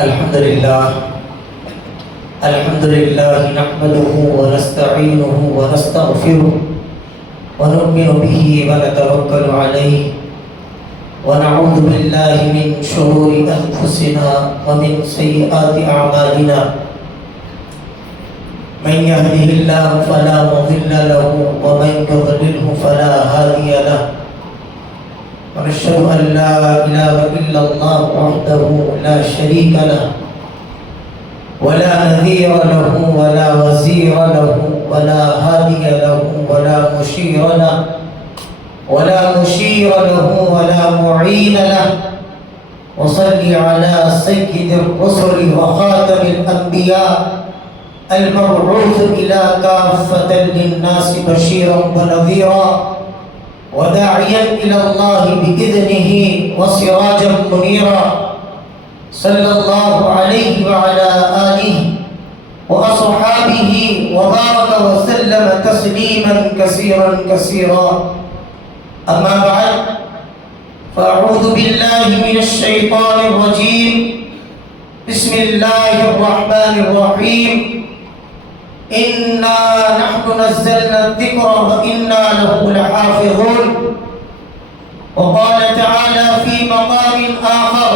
الحمد لله نحمده ونستعينه ونستغفره ونؤمن به ونتوكل عليه ونعوذ بالله من شرور أنفسنا ومن سيئات أعمالنا من يهده الله فلا مضل له ومن يضلله فلا هادي له ونشهد أن لا إله إلا الله وحده لا شريك له ولا نذير له ولا وزير له ولا هادي له ولا مشير له ولا معين له وصل على سيد الرسل وخاتم الأنبياء المبعوث إلى كافة للناس بشيرا ونذيرا وداعيا إلى الله بإذنه وسراجا منيرا صلى الله عليه وعلى آله وأصحابه وبارك وسلم تسليما كثيرا أما بعد فأعوذ بالله من الشيطان الرجيم بسم الله الرحمن الرحيم إنا نحن نزلنا الذكر وإنا له لحافظون وقال تعالى في مقام آخر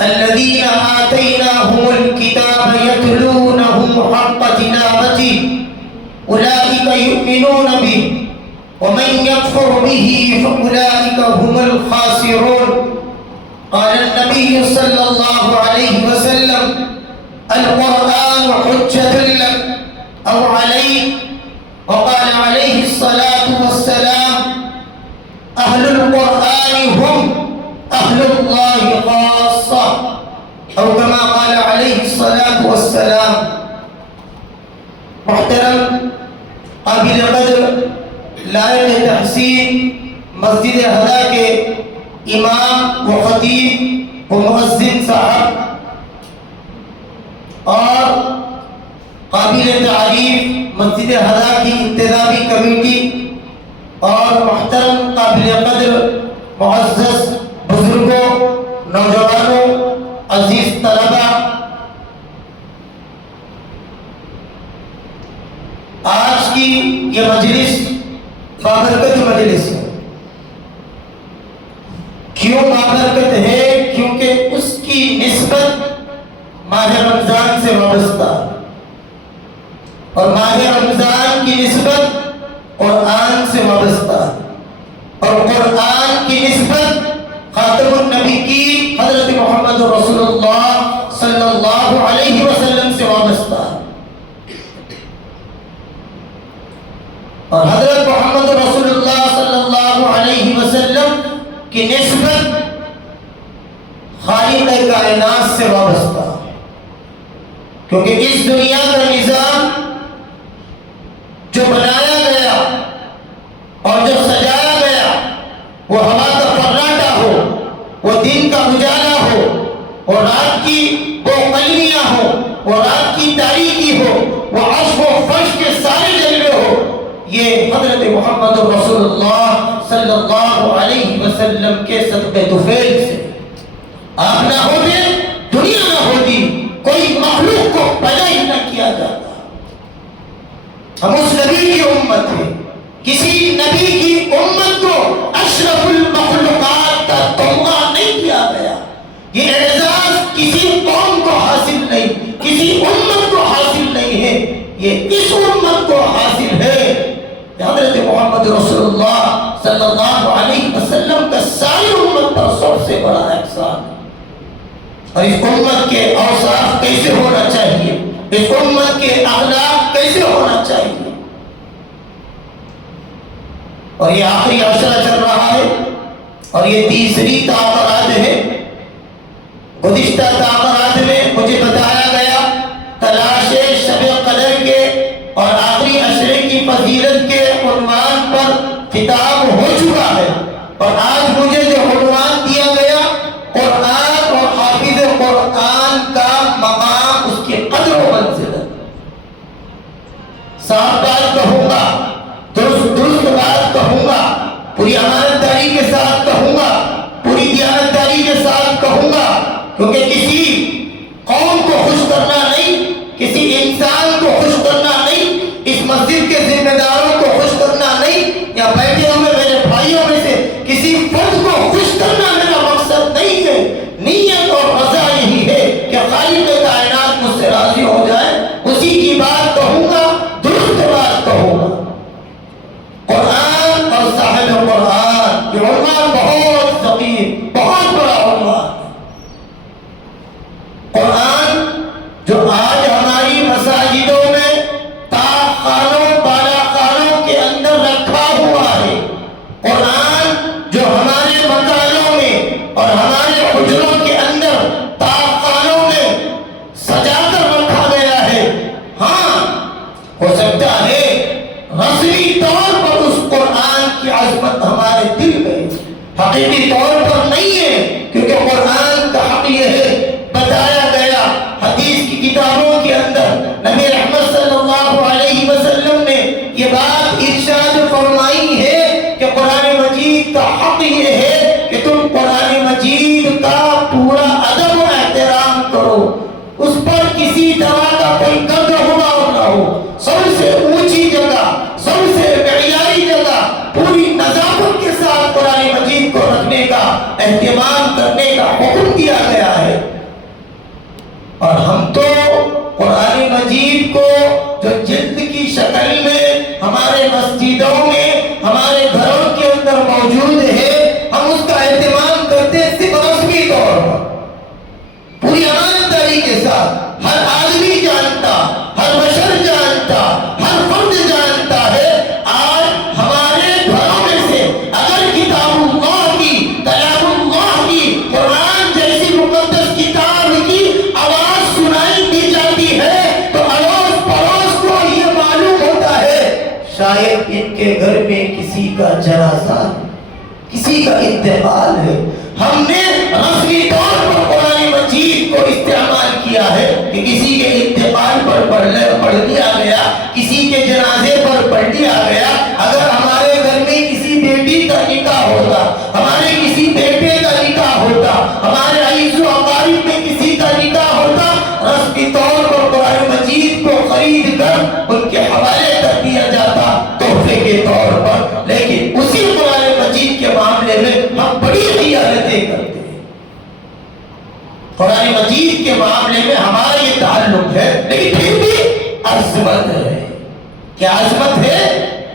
الذين آتيناهم الكتاب يتلونه حق تلاوته أولئك يؤمنون به ومن يكفر به فأولئك هم الخاسرون قال النبي صلى الله عليه وسلم القرآن حجة لك أو عليك وقال عليه الصلاة والسلام أهل القرآن هم أهل الله خاصة أو كما قال عليه الصلاة والسلام. محترم قابل قدر لائق تحسین مسجد ہدا کے امام و خطیب و مؤذن صاحب اور قابل تعریف مسجد ہدا کی انتظامی کمیٹی اور محترم قابل قدر معزز بزرگوں، نوجوانوں، عزیز طلباء، آج کی یہ مجلس بابرکت مجلس ہے. کیوں بابرکت ہے؟ کیونکہ اس کی نسبت ماہ رمضان سے وابستہ اور ماہ رمضان کی نسبت قرآن سے وابستہ اور قرآن کی نسبت خاتم النبی کی حضرت محمد رسول اللہ صلی اللہ علیہ وسلم سے وابستہ اور حضرت محمد رسول اللہ صلی اللہ علیہ وسلم کی نسبت خالق کائنات سے وابستہ، کیونکہ اس دنیا کا نظام جو بنایا گیا اور جو سجایا گیا وہ ہوا کا فراٹا ہو، وہ دن کا اجالا ہو، وہ رات کی وہ قلمیاں ہو، وہ رات کی تاریکی ہو، وہ عشق و فرش کے سارے جلوے ہو، یہ حضرت محمد رسول اللہ صلی اللہ علیہ وسلم کے صدقے طفیل سے. آپ نہ ہوتے دنیا نہ ہوتی، کوئی مخلوق کو پیدا ہی نہ کیا جاتا. ہم اس نبی کی امت ہیں. کسی نبی کی امت کو اشرف المخلوقات کا تمغہ نہیں کیا گیا. یہ اعزاز کسی قوم کو حاصل نہیں، کسی امت کو حاصل نہیں ہے، یہ اس امت کو حاصل ہے. حضرت محمد رسول اللہ صلی اللہ علیہ وسلم کا ساری امت پر سب سے بڑا احسان ہے. اور اس امت کے اوصاف کیسے ہونا چاہیے، اس امت کے اخلاق کیسے ہونا چاہیے. اور یہ آخری عشرہ چل رہا ہے اور یہ تیسری تعبیرات ہے. گزشتہ تعبیرات میں مجھے بتایا گیا تلاش شب قدر کے اور آخری عشرے کی فضیلت کے عنوان پر خطاب ہو چکا ہے، اور آج مجھے جو عنوان دیا گیا قرآن اور حافظ قرآن کا مقام، اس کی قدر و منزلت، صاف بات کہوں گا، درست بات کہوں گا، پوری امانت داری کے ساتھ کہوں گا، پوری دیانت داری کے ساتھ کہوں گا کیونکہ کسی قوم کو خوش کرنا نہیں، کسی انسان کو خوش کرنا نہیں، اس مسجد کے ذمہ داروں کو خوش کرنا نہیں، یا بیٹھے ہوئے میرے بھائیوں میں سے کسی فرد کو خوش کرنا میرا مقصد نہیں ہے۔ نیت اور رضا یہی ہے کہ خالق کائنات مجھ سے راضی ہو جائے، اسی کی بات کہوں گا، درست بات کہوں گا۔ قرآن اور صاحب قرآن، یہ عنوان بہت ثقیل، بہت بڑا عنوان ہے۔ قرآن جو آج ہماری مساجدوں میں طاقخانوں بالاخانوں کے اندر رکھا ہوا ہے، قرآن جو ہمارے مکانوں میں اور ہمارے حجروں کے اندر طاقخانوں میں سجا کر رکھا گیا ہے، ہاں ہو سکتا ہے رسمی طور پر اس قرآن کی عظمت ہمارے دل میں حقیقی طور پر نہیں ہے، کیونکہ قرآن کا حق یہ ہے، بتایا گیا حدیث کی کتابوں کے اندر، نبی رحمت صلی اللہ علیہ وسلم نے یہ بات ارشاد فرمائی ہے کہ قرآن مجید کا حق یہ ہے کہ تم قرآن مجید کا پورا ادب و احترام کرو، اس پر کسی طرح کا کوئی قدر غبار نہ ہو، سب سے اونچی جگہ، سب سے معیاری جگہ، پوری نظافت کے ساتھ قرآن مجید کو رکھنے کا، اہتمام کرنے کا حکم دیا گیا ہے۔ اور ہم تو قرآن مجید کو جو جلد کی شکل میں ہمارے مسجدوں میں، ہمارے گھروں کے اندر موجود ہے، ہم اس کا اہتمام کرتے صرف رسمی طور پر، پوری ایمانداری کے ساتھ۔ ہر آدمی جانتا، ہر بشر جانتا، ہر فرد جانتا ہے، آج ہمارے گھروں میں سے اگر کتاب اللہ کی، کلام اللہ کی، قرآن جیسی مقدس کتاب کی آواز سنائی دی جاتی ہے تو اڑوس پڑوس کو یہ معلوم ہوتا ہے شاید ان کے گھر میں کسی کا جنازہ، کسی کا انتقال ہے۔ ہم نے رسمی طور پر قرآن مجید کو استعمال کیا ہے کہ کسی کے انتقال پر پڑھ دیا گیا، کسی کے جنازے پر پڑھ دیا گیا۔ اگر ہمارے گھر میں کسی بیٹی کا نکاح ہوتا، ہمارے کسی بیٹے کا نکاح ہوتا، ہمارے عزیز و اقارب میں کسی کا نکاح ہوتا، رسمی طور پر قرآن مجید کو خرید کر ان کے حوالے کر دیا جاتا تحفے کے طور پر، لیکن اسی قرآن مجید کے معاملے میں ہم بڑی خیانتیں کرتے ہیں۔ قرآن مجید کے معاملے میں ہمارا یہ تعلق ہے، لیکن پھر بھی عظمت ہے۔ کیا عظمت ہے؟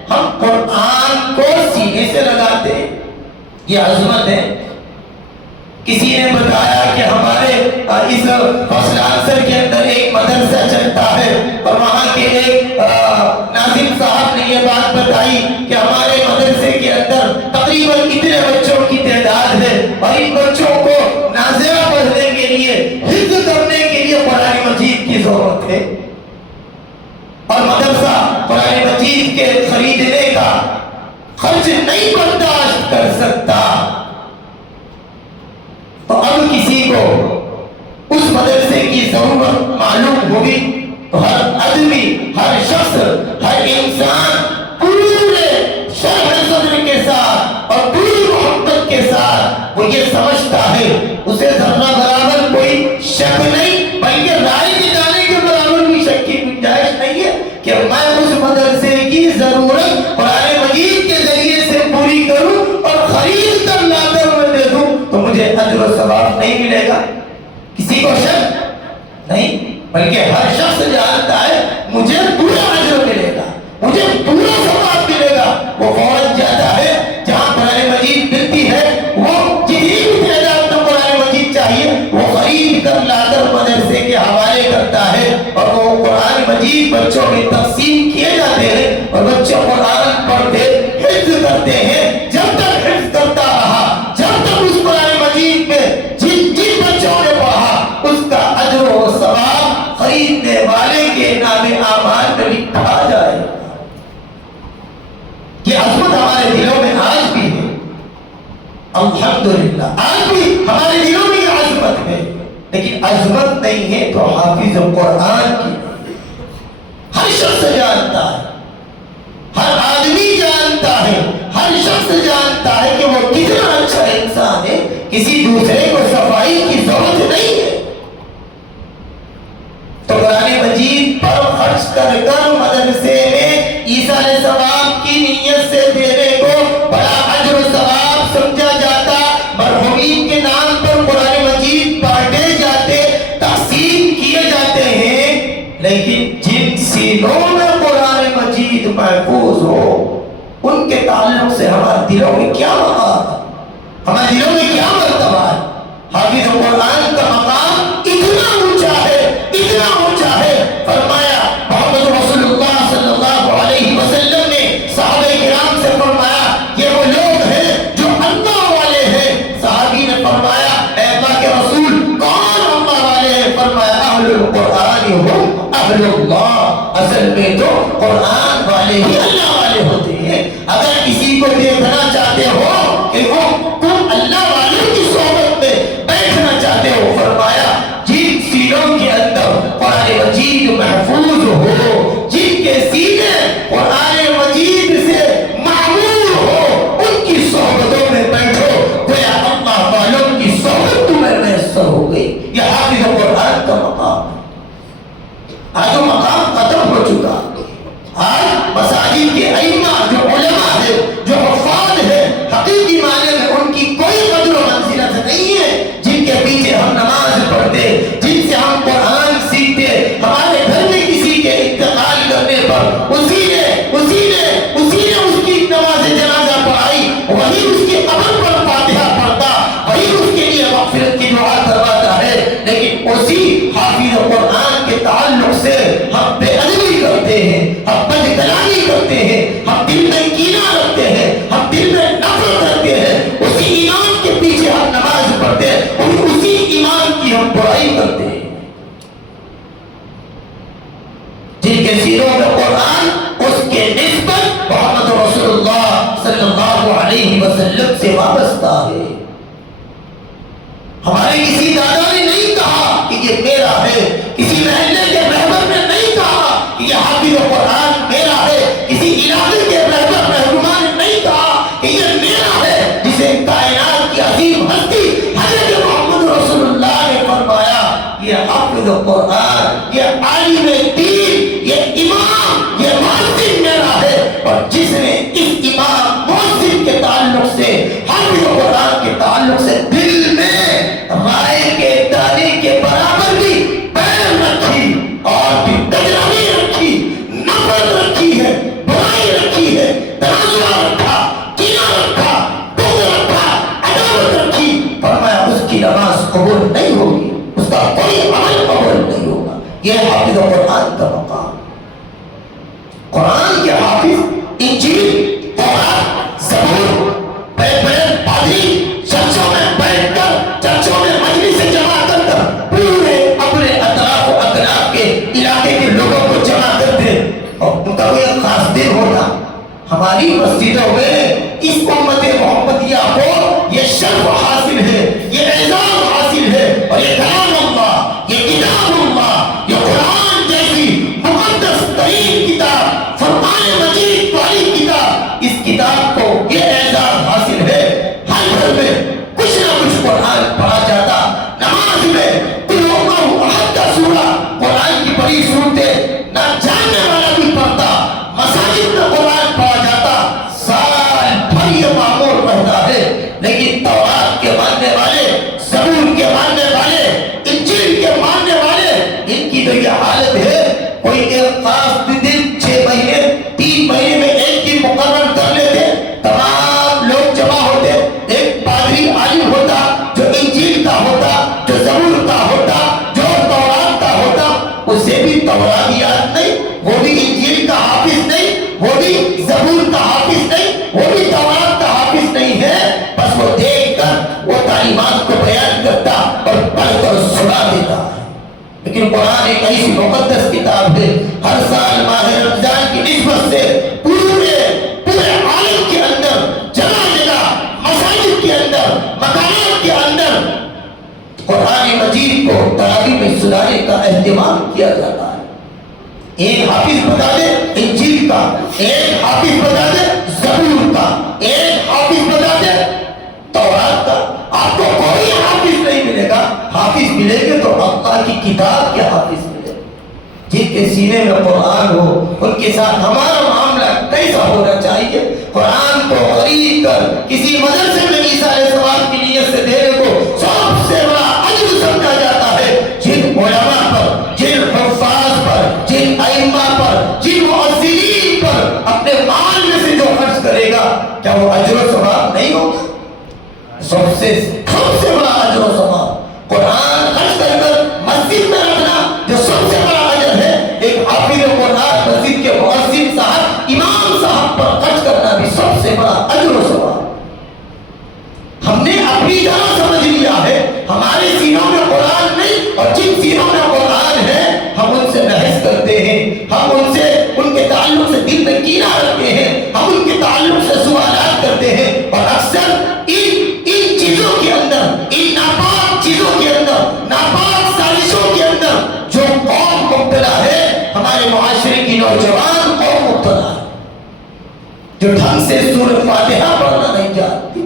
ہم قرآن کو سینے سے لگاتے ہیں، یہ عظمت ہے۔ کسی نے بتایا کہ ہمارے اس فصل عنصر کے اندر ایک مدرسہ چلتا ہے، اور وہاں کے ایک ناظم صاحب نے یہ بات بتائی کہ ہمارے مدرسے کے اندر تقریباً اتنے بچوں کی تعداد ہے، اور ان بچوں کو نازیہ پڑھنے کے لیے، حفظ کرنے کے لیے قرآن مجید کی ضرورت ہے، اور مدرسہ قرآن مجید کے خریدنے کا خرچ نہیں برداشت کر سکتا۔ تو اب کسی کو اس مدرسے کی ضرورت معلوم ہوگی تو ہر آدمی، ہر شخص، ہر انسان پورے شرح صدر کے ساتھ اور پوری محبت کے ساتھ وہ یہ سمجھتا ہے، اسے ذرہ برابر کوئی شک نہیں، بلکہ رائے دلانے کے برابر بھی شک کی گنجائش نہیں ہے کہ میں اس مدرسے کی ضرورت قرآن مجید کے ذریعے سے پوری کروں اور خرید کر لا کر میں دے دوں تو مجھے اجر و ثواب نہیں ملے گا۔ کسی کو شک نہیں، بلکہ ہر شخص جانتا ہے مجھے پورا اجر ملے گا، مجھے پورا ثواب ملے گا۔ وہ فوراً جاتا ہے جہاں قرآن مجید ملتی ہے، وہ جتنی بھی تعداد میں قرآن مجید چاہیے وہ خرید کر لا کر مدرسے کے حوالے کرتا ہے، اور وہ قرآن مجید بچوں میں تقسیم کیے جاتے ہیں، اور بچے قرآن پڑھتے حفظ کرتے ہیں۔ جب تک حفظ کرتا رہا، جب تک اس قرآن مجید میں جن جن بچوں نے پڑھا، اس کا اجر و ثواب خریدنے والے کے نام اعمال میں لکھا جائے۔ یہ عظمت ہمارے دلوں میں آج بھی ہے، الحمدللہ آج بھی ہمارے دلوں میں یہ عظمت ہے، لیکن عظمت نہیں ہے تو حافظ قرآن کی ہر شخص جانتا ہے، ہر آدمی جانتا ہے، ہر شخص جانتا ہے کہ وہ کتنا اچھا انسان ہے، کسی دوسرے کو صفائی کی ضرورت نہیں ہے۔ لیکن جن سینوں میں قرآن مجید محفوظ ہو ان کے تعلق سے ہمارے دلوں میں کیا مقام ہے، ہمارے دلوں میں کیا مرتبہ ہے۔ حافظ قرآن کا مقام اتنا اونچا ہے، اتنا اونچا ہے، فرمایا محمد رسول اللہ صلی اللہ علیہ وسلم نے صحابہ کرام سے فرمایا یہ وہ لوگ ہیں جو اللہ والے ہیں۔ صحابی نے فرمایا اے اللہ کے رسول کون اللہ والے ہیں؟ فرمایا اہل القرآن ہم اہل اللہ، اصل میں تو قرآن والے ہی اللہ والے ہوتے ہیں۔ اگر کسی کو دیکھنا چاہتے ہو کہ وہ تم اللہ والوں کی صحبت میں بیٹھنا چاہتے ہو، فرمایا جن سینوں کے اندر قرآن مجید محفوظ ہو، جن کے سینے قرآن مجید سے معمور ہو، ان کی صحبتوں میں بیٹھو، گویا اللہ والوں کی صحبت تمہیں میسر ہو گئی۔ یہ حافظ قرآن کا مقام ہے۔ آج وہ مقام ختم ہو چکا۔ آج مساجد کے ائمہ جو علماء ہے، جو حفاظ ہے، حقیقی معنی میں ان کی کوئی قدر و منزلت نہیں ہے، جن کے پیچھے ہم نماز پڑھتے، جن سے ہم قرآن سیکھتے۔ ہمارے گھر میں کسی کے انتقال کرنے پر اسی نے اس کی نماز جنازہ پڑھائی، وہی اس کی قبر پر فاتحہ پڑھتا، وہی اس کے لیے مغفرت کی دعا کرواتا ہے، لیکن اسی حافظ قرآن کے تعلق سے ہم بے ادبی کرتے ہیں، ہم بد کلامی کرتے ہیں، ہم دل میں کینہ رکھتے ہیں، ہم دل میں نفرت رکھتے ہیں، اسی امام کے پیچھے ہم نماز پڑھتے ہیں اور اسی امام کی ہم برائی کرتے ہیں۔ جن کے سینوں میں قرآن اس کے نسبت محمد رسول اللہ صلی اللہ علیہ وسلم سے وابستہ ہے۔ ہمارے کسی دادا نے نہیں کہا کہ یہ میرا ہے، کسی محلے کے رہبر نے نہیں کہا کہ یہ حافظ قرآن میرا ہے، کسی علاقے کے رہبر رہنما نے نہیں کہا کہ یہ میرا ہے، جسے کائنات کی عظیم ہستی حضرت محمد رسول اللہ نے فرمایا یہ حافظ قرآن، یہ عالم دین، یہ امام، یہ مؤذن میرا ہے۔ اور جس نے اس امام مؤذن کے تعلق سے، حافظ قرآن کے تعلق سے دل میں رائے کے دانے کے برابر بھی پیر رکھی اور بھی تجربی رکھی، نفرت رکھی ہے، برائی رکھی ہے، تنازع رکھا، کینہ رکھا، بغض رکھا، عداوت رکھی، فرمایا اس کی نماز قبول نہیں ہوگی، اس کا کوئی عمل قبول نہیں ہوگا۔ یہ حافظ قرآن کا مقام۔ قرآن کے حافظ انجیل، تورات، زبور، بڑے بڑے پادری چرچوں میں بیٹھ کر، چرچوں میں مجلس جمع کر کر پورے اپنے اطراف و اکناف کے علاقے کے لوگوں کو جمع کرتے اور ان کا کوئی خاص دن ہوتا۔ ہماری مسجدوں میں اس امت محمدیہ کو یہ شرف حاصل ہے، یہ اعزاز حاصل ہے، اور یہ کلام اللہ، یہ کتاب اللہ، یہ قرآن جیسی مقدس ترین کتاب، فرقان مجید والی کتاب، اس کتاب کو یہ اعزاز حاصل ہے۔ ہر گھر میں کچھ نہ کچھ قرآن پڑھا جاتا، نماز میں قل هو اللہ احد کا سورہ، قرآن کی بڑی صورتیں نہ جاننے والا بھی پڑھتا، مساجد میں قرآن پڑھا جاتا، سال بھر یہ معمول رہتا ہے۔ لیکن تورات کے ماننے والے، زبور کے ماننے والے، انجیل کے ماننے والے، ان کی تو یہ حالت ہے، کوئی ایک خاص دن 6 مہینے 3 مہینے میں ایک دن مقرر کر لیتے، تمام لوگ جمع ہوتے، ایک پادری عالم ہوتا جو انجیل کا ہوتا، جو زبور کا ہوتا، جو تورات کا ہوتا، اسے بھی تورات یاد نہیں، وہ بھی انجیل کا حافظ نہیں، وہ بھی زبور کا حافظ نہیں، وہ بھی تورات کا حافظ نہیں ہے، بس وہ دیکھ کر وہ تعلیمات کو بیان کرتا اور پڑھ کر سنا دیتا ہے۔ لیکن قرآن ایک ایسی مقدس کتاب ہے، ہر سال ماہ رمضان کی نسبت سے پورے عالم کے اندر، جگہ جگہ مساجد کے اندر، مکانات کے اندر قرآن مجید کو تراویح میں سنانے کا اہتمام کیا جاتا ہے۔ ایک حافظ بتا دے انجیل کا، ایک حافظ بتا دے زبور کا، ایک حافظ بتا دے تورات کا۔ آپ کو کوئی حافظ نہیں ملے گا، حافظ ملیں گے تو اللہ کی کتاب کے حافظ ملے گا۔ جن کے سینے میں قرآن ہو ان کے ساتھ ہمارا معاملہ کیسا ہونا چاہیے؟ قرآن کو خرید کر کسی مدرسے میں ایصال ثواب کی نیت سے دینے کو سب سے بڑا اجر سمجھا جاتا ہے۔ جن علماء پر، جن حفاظ پر جو ڈھنگ سے سورۃ فاتحہ پڑھنا نہیں جانتی،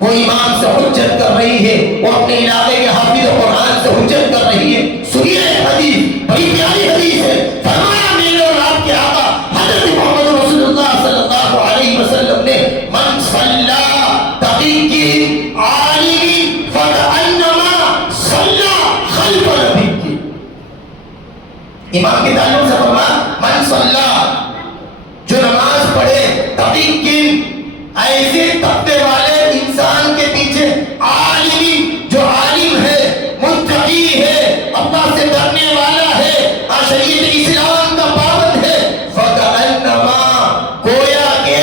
وہ امام سے حجت کر رہی ہے، وہ اپنے علاقے کے حافظ قرآن سے حجت کر رہی ہے۔ سنیے حدیث، بڑی پیاری حدیث ہے۔ فرمایا میرے اور آپ کے آقا حضرت محمد رسول اللہ صلی اللہ علیہ وسلم نے من صلی تقی عالم فکأنما صلی خلف نبی، امام کے تعلق سے فرمایا من صلی، جو نماز پڑھے تقی، ایسے تقوی والے انسان کے پیچھے، عالمی جو عالم ہے، متقی ہے، اللہ سے ڈرنے والا ہے، شریعت اسلام کا پابند ہے، فکأنما، گویا کہ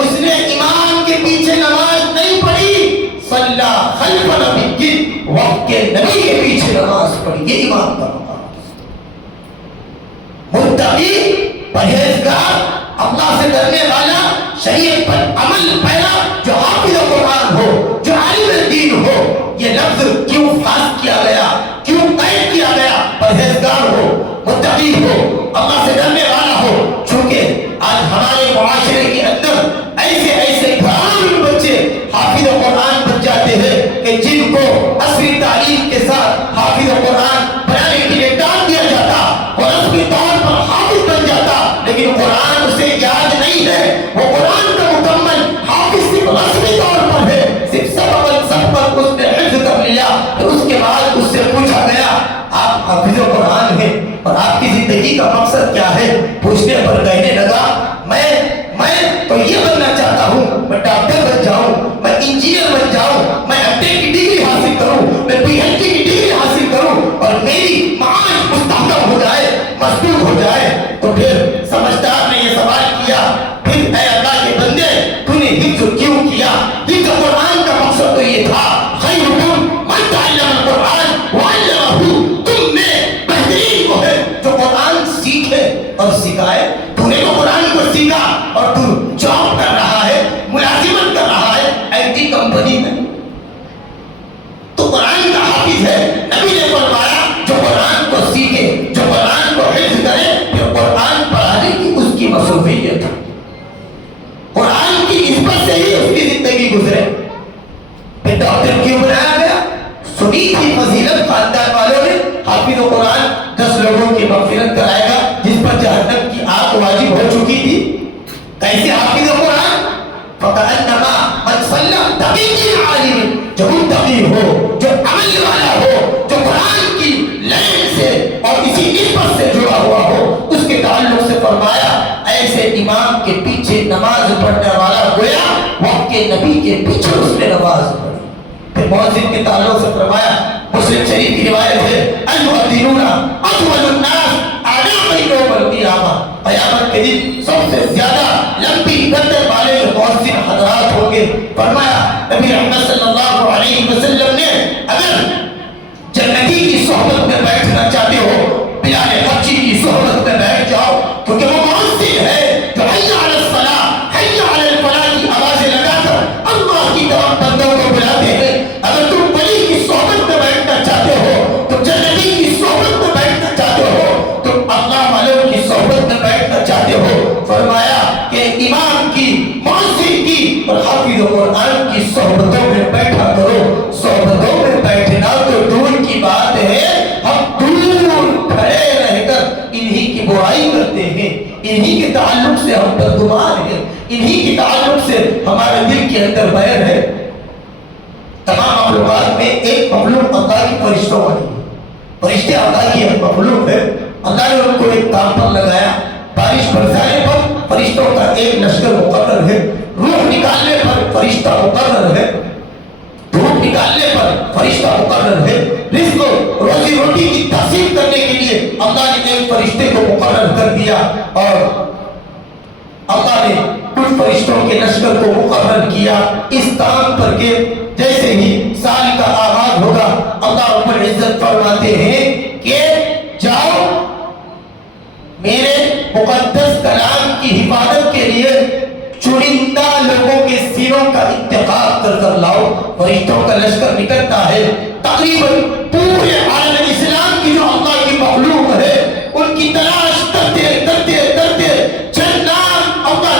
اس نے امام کے پیچھے نماز نہیں پڑھی، صلی خلف نبی، وقت کے نبی کے پیچھے نماز پڑھی۔ یہ امام کا مقام، متقی، پرہیزگار، اللہ سے ڈرنے والا، شریعت پر عمل پیرا، جو حافظ قرآن ہو، جو عالم دین ہو۔ یہ لفظ کیوں خاص کیا گیا، کیوں قید کیا گیا؟ پرہیزگار ہو، متقی ہو، اللہ سے ڈرنے والا ہو۔ چونکہ آج ہمارے معاشرے کے اندر ایسے ایسے گھران بچے حافظ قرآن بن جاتے ہیں کہ جن کو عصری تعلیم کے ساتھ حافظ قرآن بنانے کے لیے ڈال دیا جاتا، اور عصری طور پر حافظ بن جاتا، لیکن قرآن اسے یاد نہیں ہے۔ وہ قرآن کا مکمل حافظ صرف رسمی طور پر ہے، صرف سب پر اس نے حفظ کر لیا۔ تو اس کے بعد اس سے پوچھا گیا آپ حافظ قرآن ہیں اور آپ کی زندگی کا مقصد کیا ہے؟ پوچھنے پر کہنے لگا میں تو یہ بننا چاہتا ہوں، میں ڈاکٹر بن جاؤں، میں انجینئر بن جاؤں، میں ایم ٹیک کی ڈگری حاصل کروں، میں پی ایچ ڈی کی ڈگری حاصل کروں، اور میری معاش مستحکم ہو جائے، مضبوط ہو جائے۔ تو پھر سمجھدار نے یہ سوال کیا، پھر اے اللہ کے بندے تو نے حفظ کیوں کیا؟ حفظ قرآن کا مقصد تو یہ تھا، خیرکم من تعلم القرآن وعلمہ، تم میں بہترین وہ ہے جو قرآن سیکھے اور سکھائے۔ تو نے تو قرآن کو سیکھا اور تو جاب کر رہا ہے، ملازمت کر رہا ہے آئی ٹی کمپنی میں، تو قرآن کا حافظ ہے۔ نبی نے فرمایا جو قرآن کو سیکھے، جو قرآن کو حفظ کرے، پھر قرآن پڑھانے کی اس کی مصروفیت ہے، قرآن کی نسبت سے ہی اس کی زندگی گزرے۔ پھر ڈاکٹر کیوں بنایا گیا؟ سنی تھی فضیلت خاندان والوں نے، حافظ قرآن 10 لوگوں کی مغفرت کرائے گا جس پر جہنم کی آگ واجب ہو چکی تھی۔ کیسے حافظ قرآن؟ فکأنما من صلی تقی عالم، جو متقی ہو، جو عمل والا ہو، جو قرآن کی لائن سے اور اسی نسبت سے جڑا ہوا ہو، اس کے تعلق سے فرمایا ایسے امام کے پیچھے نماز پڑھنے والا گویا وقت کے نبی کے پیچھے اس نے نماز پڑھی۔ پھر مؤذن کے تعلق سے فرمایا، مسلم شریف کی روایت ہے، المؤذنون اطول الناس اعناقا یوم القیامہ، قیامت کے دن سب سے زیادہ لمبی گردن والے مؤذن حضرات ہوں گے۔ فرمایا نبی رحمت صلی اللہ علیہ وسلم نے، اگر جنتی کی صحبت میں بیٹھنا چاہتے ہو، بلال حبشی کی صحبت میں بیٹھ جاؤ، کیونکہ وہ مؤذن ہے جو حی علی الصلاۃ، حی علی الفلاح کی آوازیں لگا کر اللہ کی طرف بندوں کو بلاتے ہیں۔ اگر تم ولی کی صحبت میں بیٹھنا چاہتے ہو، تم جنتی کی صحبت میں بیٹھنا چاہتے ہو، تم اللہ والوں کی صحبت میں بیٹھنا چاہتے ہو، فرمایا کہ امام کی، مؤذن کی اور حافظ قرآن کی صحبتوں میں بیٹھا کرو۔ صحبتوں میں بیٹھنا تو دور کی بات ہے، ہم دور کھڑے رہ کر انہی کی برائی کرتے ہیں، انہی کے تعلق سے ہم بدگمان ہیں، انہی کے تعلق سے ہمارے دل کے اندر بیر ہے۔ تمام مخلوقات میں ایک مخلوق اللہ کی فرشتوں والی ہے، فرشتے اللہ کی ایک مخلوق ہے، اللہ نے ان کو ایک کام پر لگایا، بارش برسانے پر فرشتوں کا ایک لشکر مقرر ہے، روح نکالنے پر فرشتہ مقرر ہے، دھوپ نکالنے پر فرشتہ مقرر ہے، رزق روزی روٹی کی تقسیم کرنے کے لیے اللہ نے ایک فرشتے کو مقرر کر دیا، اور اللہ نے کچھ فرشتوں کے لشکر کو مقرر کیا اس کام پر کہ جیسے ہی سال کا آغاز ہوگا اللہ رب العزت فرماتے ہیں کہ جاؤ میرے مقدس کلام کی حفاظت کے لیے چنندہ لوگوں کے سینوں کا انتخاب کر لاؤ۔ فرشتوں کا لشکر نکلتا ہے، تقریباً پورے عالم اسلام کی جو اللہ کی مخلوق ہے ان کی تلاش کرتے کرتے کرتے چند نام اللہ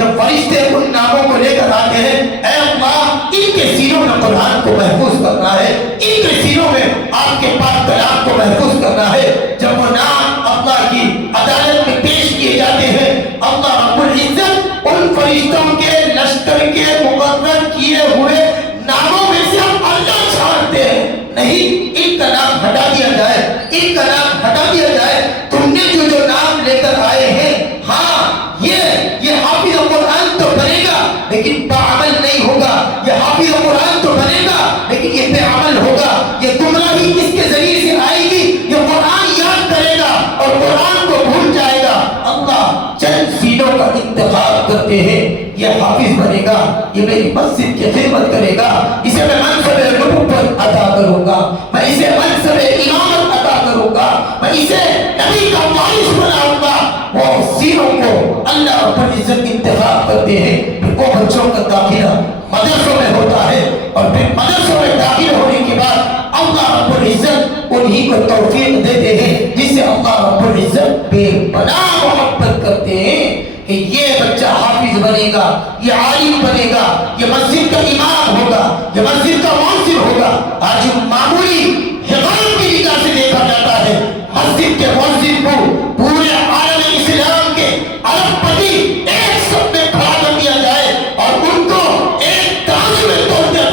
جب فرشتے ان ناموں کو لے کر آتے ہیں، اے اللہ ان کے سینوں میں قرآن کو محفوظ کرنا ہے، ان کے سینوں میں آپ کے پاک کلام کو محفوظ کرنا ہے، جب وہ نام اللہ کی عدالت میں پیش کیے جاتے ہیں، اللہ رب العزت ان فرشتوں کے لشکر کے مقرر کیے ہوئے ناموں میں سے اللہ چھانتے ہیں، نہیں ان کا نام ہٹا دیا جائے، ان کا نام ہٹا دیا جائے، تم نے جو نام لے کر آئے ہیں، ہاں یہ حافظ قرآن تو بنے گا لیکن بعمل نہیں ہوگا، یہ حافظ قرآن تو بنے گا لیکن یہ بے عمل ہوگا، یہ گمراہی اس کے ذریعے سے آئے گی، یہ قرآن یاد کرے گا اور قرآن کو بھول جائے گا۔ اللہ چند سینوں کا انتخاب کرتے ہیں، یہ حافظ بنے گا، یہ میری مسجد کی خدمت کرے گا، اسے میں منصب نبوت عطا کروں گا، میں اسے منصب امامت عطا کروں گا، میں اسے نبی کا وارث بناؤں گا۔ وہ سینوں کو اللہ رب العزت انتخاب کرتے ہیں، پھر وہ بچوں کا داخلہ مدرسوں میں ہوتا ہے، اور پھر مدرسوں میں داخل ہونے کے بعد اللہ رب العزت انہی کو توفیق دیتے ہیں جس سے اللہ رب العزت بے پناہ محبت کرتے ہیں کہ یہ بچہ حافظ بنے گا، یہ عالم بنے گا، یہ مسجد کا امام ہوگا، یہ مسجد کا مؤذن ہوگا۔ آج معمولی حقارت کی نگاہ سے دیکھا جاتا ہے، مسجد کے مؤذن کو پورے عالم اسلام کے ارب پتی ایک سب میں کھڑا کر دیا جائے اور ان کو ایک ترازو میں توڑ دیا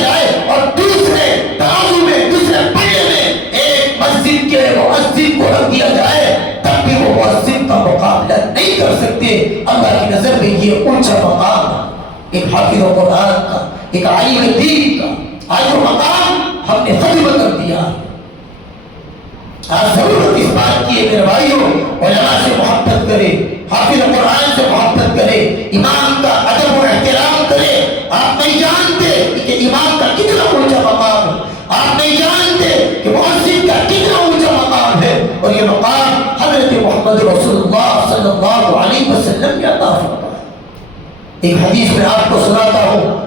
جائے اور دوسرے ترازو میں، دوسرے پلے میں ایک مسجد کے مؤذن کو رکھ دیا جائے، تب بھی وہ مؤذن کا مقابلہ نہیں کر سکتے۔ اللہ کی نظر میں یہ اونچا مقام ہے، ایک حافظ قرآن کا، ایک عالم دین کا، آج وہ مقام ہم نے ختم کر دیا۔ آج ضرورت اس بات کی ہے میرے بھائیوں، علماء سے محبت کرے، حافظ قرآن سے محبت کرے، امام کا ادب و احترام کرے۔ آپ نہیں جانتے کہ امام کا کتنا اونچا مقام ہے، آپ نہیں جانتے کہ مؤذن کا کتنا اونچا مقام ہے، اور یہ مقام حضرت محمد رسول اللہ صلی اللہ علیہ وسلم نے عطا فرمایا۔ ایک حدیث میں آپ کو سناتا ہوں،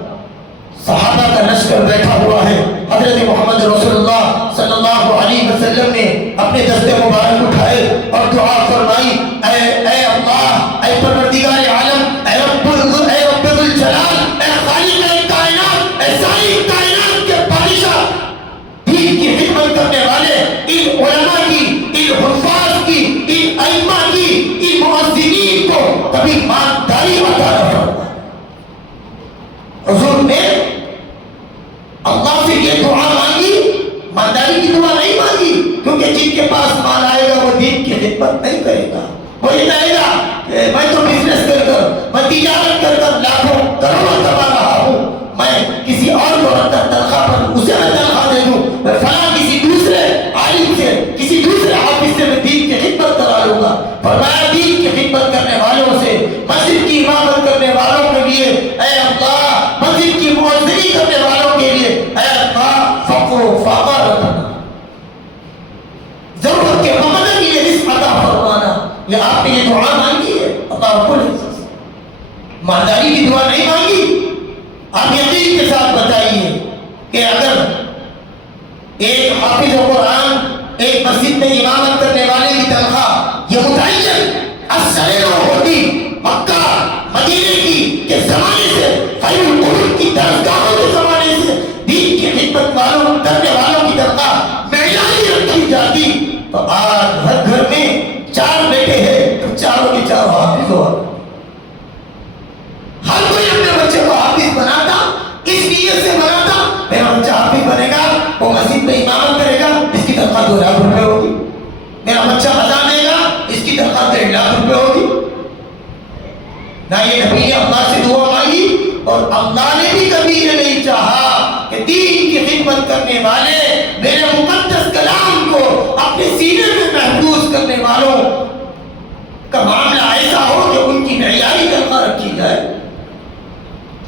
صحابہ کا لشکر بیٹھا ہوا ہے، حضرت محمد رسول اللہ صلی اللہ علیہ وسلم نے اپنے دست مبارک اٹھائے اور دعا فرمائی، اے اللہ، اے پروردگار عالم، اے رب الجلال، اے خالق کائنات، اے ساری کائنات کے بادشاہ، دین کی خدمت کرنے والے ان علماء کی، ان حفاظ کی، ان ائمہ کی، ان مؤذنین کو کبھی مالداری عطا نہ فرما۔ حضور نے اللہ سے یہ دعا مانگی، مالداری کی دعا نہیں مانگی، کیونکہ جن کے پاس مال آئے گا وہ دین کی خدمت نہیں کرے گا، وہ یہ کہے گا کہ میں تو بزنس کر میں تجارت کر لاکھوں کروڑوں کما رہا ہوں، میں کسی اور کو تنخواہ پر اسے میں تنخواہ دے دوں، میں فلاں کسی دوسرے عالم سے، کسی دوسرے حافظ سے میں دین کی خدمت کرا لوں گا۔ فرمایا دین کی خدمت کرنے والوں سے، مسجد کی امامت کرنے والوں کے لیے، اے اللہ مسجد کی مؤذنی کرنے والوں کے لیے، اے اللہ فقر و فاقہ رکھنا، ضرورت کے وقت کے لیے رزق عطا فرمانا، یہ آپ نے یہ دعا مانگی ہے اللہ رب العزت، مالداری کی دعا نہیں مانگی۔ آپ یقین کے ساتھ بتائیے کہ اگر ایک حافظ قرآن ایک مسجد میں امامت کرنے والے کی تنخواہ یہ متعین السلیرہ ہوتی مکہ مدینے کی کے زمانے سے، خیر القرون کی درسگاہوں کے زمانے سے دین کی خدمت والوں کرنے والوں کی تنخواہ معیاری رکھی جاتی، تو آج ہر گھر میں 4 بیٹے ہیں تو چاروں کے چاروں حافظ ہو، ہر کوئی اپنے بچے کو حافظ بناتا، اس نیت سے بناتا میرا بچہ حافظ بنے گا، وہ مسجد میں امامت کرے گا، اس کی تنخواہ 2 لاکھ روپے ہوگی، میرا بچہ اذان دے گا، اس کی تنخواہ 1.5 لاکھ روپے ہوگی۔ نہ یہ نبی نے اللہ سے دعا مانگی، اور اللہ نے بھی کبھی یہ نہیں چاہا کہ دین کی خدمت کرنے والے میرے مقدس کلام کو اپنے سینے میں محفوظ کرنے والوں کا معاملہ ایسا ہو کہ ان کی معیاری تنخواہ رکھی جائے۔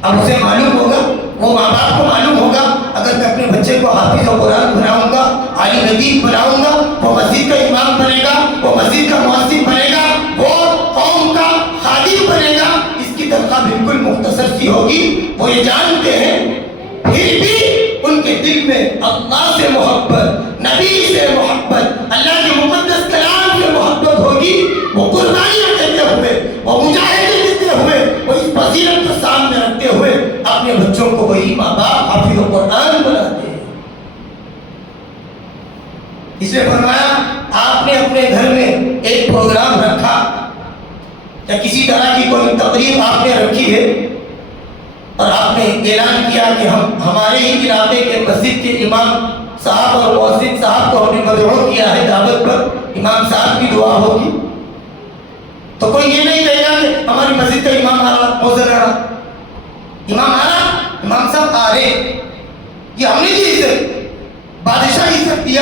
اب اسے معلوم ہوگا، وہ ماں باپ کو معلوم ہوگا، اگر میں اپنے بچے کو حافظ قرآن بناؤں گا، عالم دین بناؤں گا، وہ مسجد کا امام بنے گا، وہ مسجد کا مؤذن بنے گا، وہ قوم کا خادم بنے گا، اس کی تنخواہ بالکل مختصر سی ہوگی۔ وہ یہ جانتے ہیں، پھر بھی ان کے دل میں اللہ سے محبت، نبی سے محبت، اللہ کے مقدس کلام سے محبت ہوگی، وہ قربانیاں دیتے ہوئے، وہ مجاہدے دیتے بچوں کو وہی ماں باپ حافظ قرآن بناتے ہیں۔ اس نے فرمایا آپ نے اپنے گھر میں ایک پروگرام رکھا یا کسی طرح کی کوئی تقریب آپ نے رکھی ہے اور آپ نے اعلان کیا کہ ہمارے ہی علاقے کے مسجد کے امام صاحب اور مؤذن صاحب کو ہم نے مدعو کیا ہے دعوت پر، امام صاحب کی دعا ہوگی، تو کوئی یہ نہیں کہے گا کہ ہماری مسجد کا امام آ رہا، مؤذن آ رہا، امام آ رہا، امام صاحب آ رہے، یہ ہم نے دی عزت، بادشاہ عزت دیا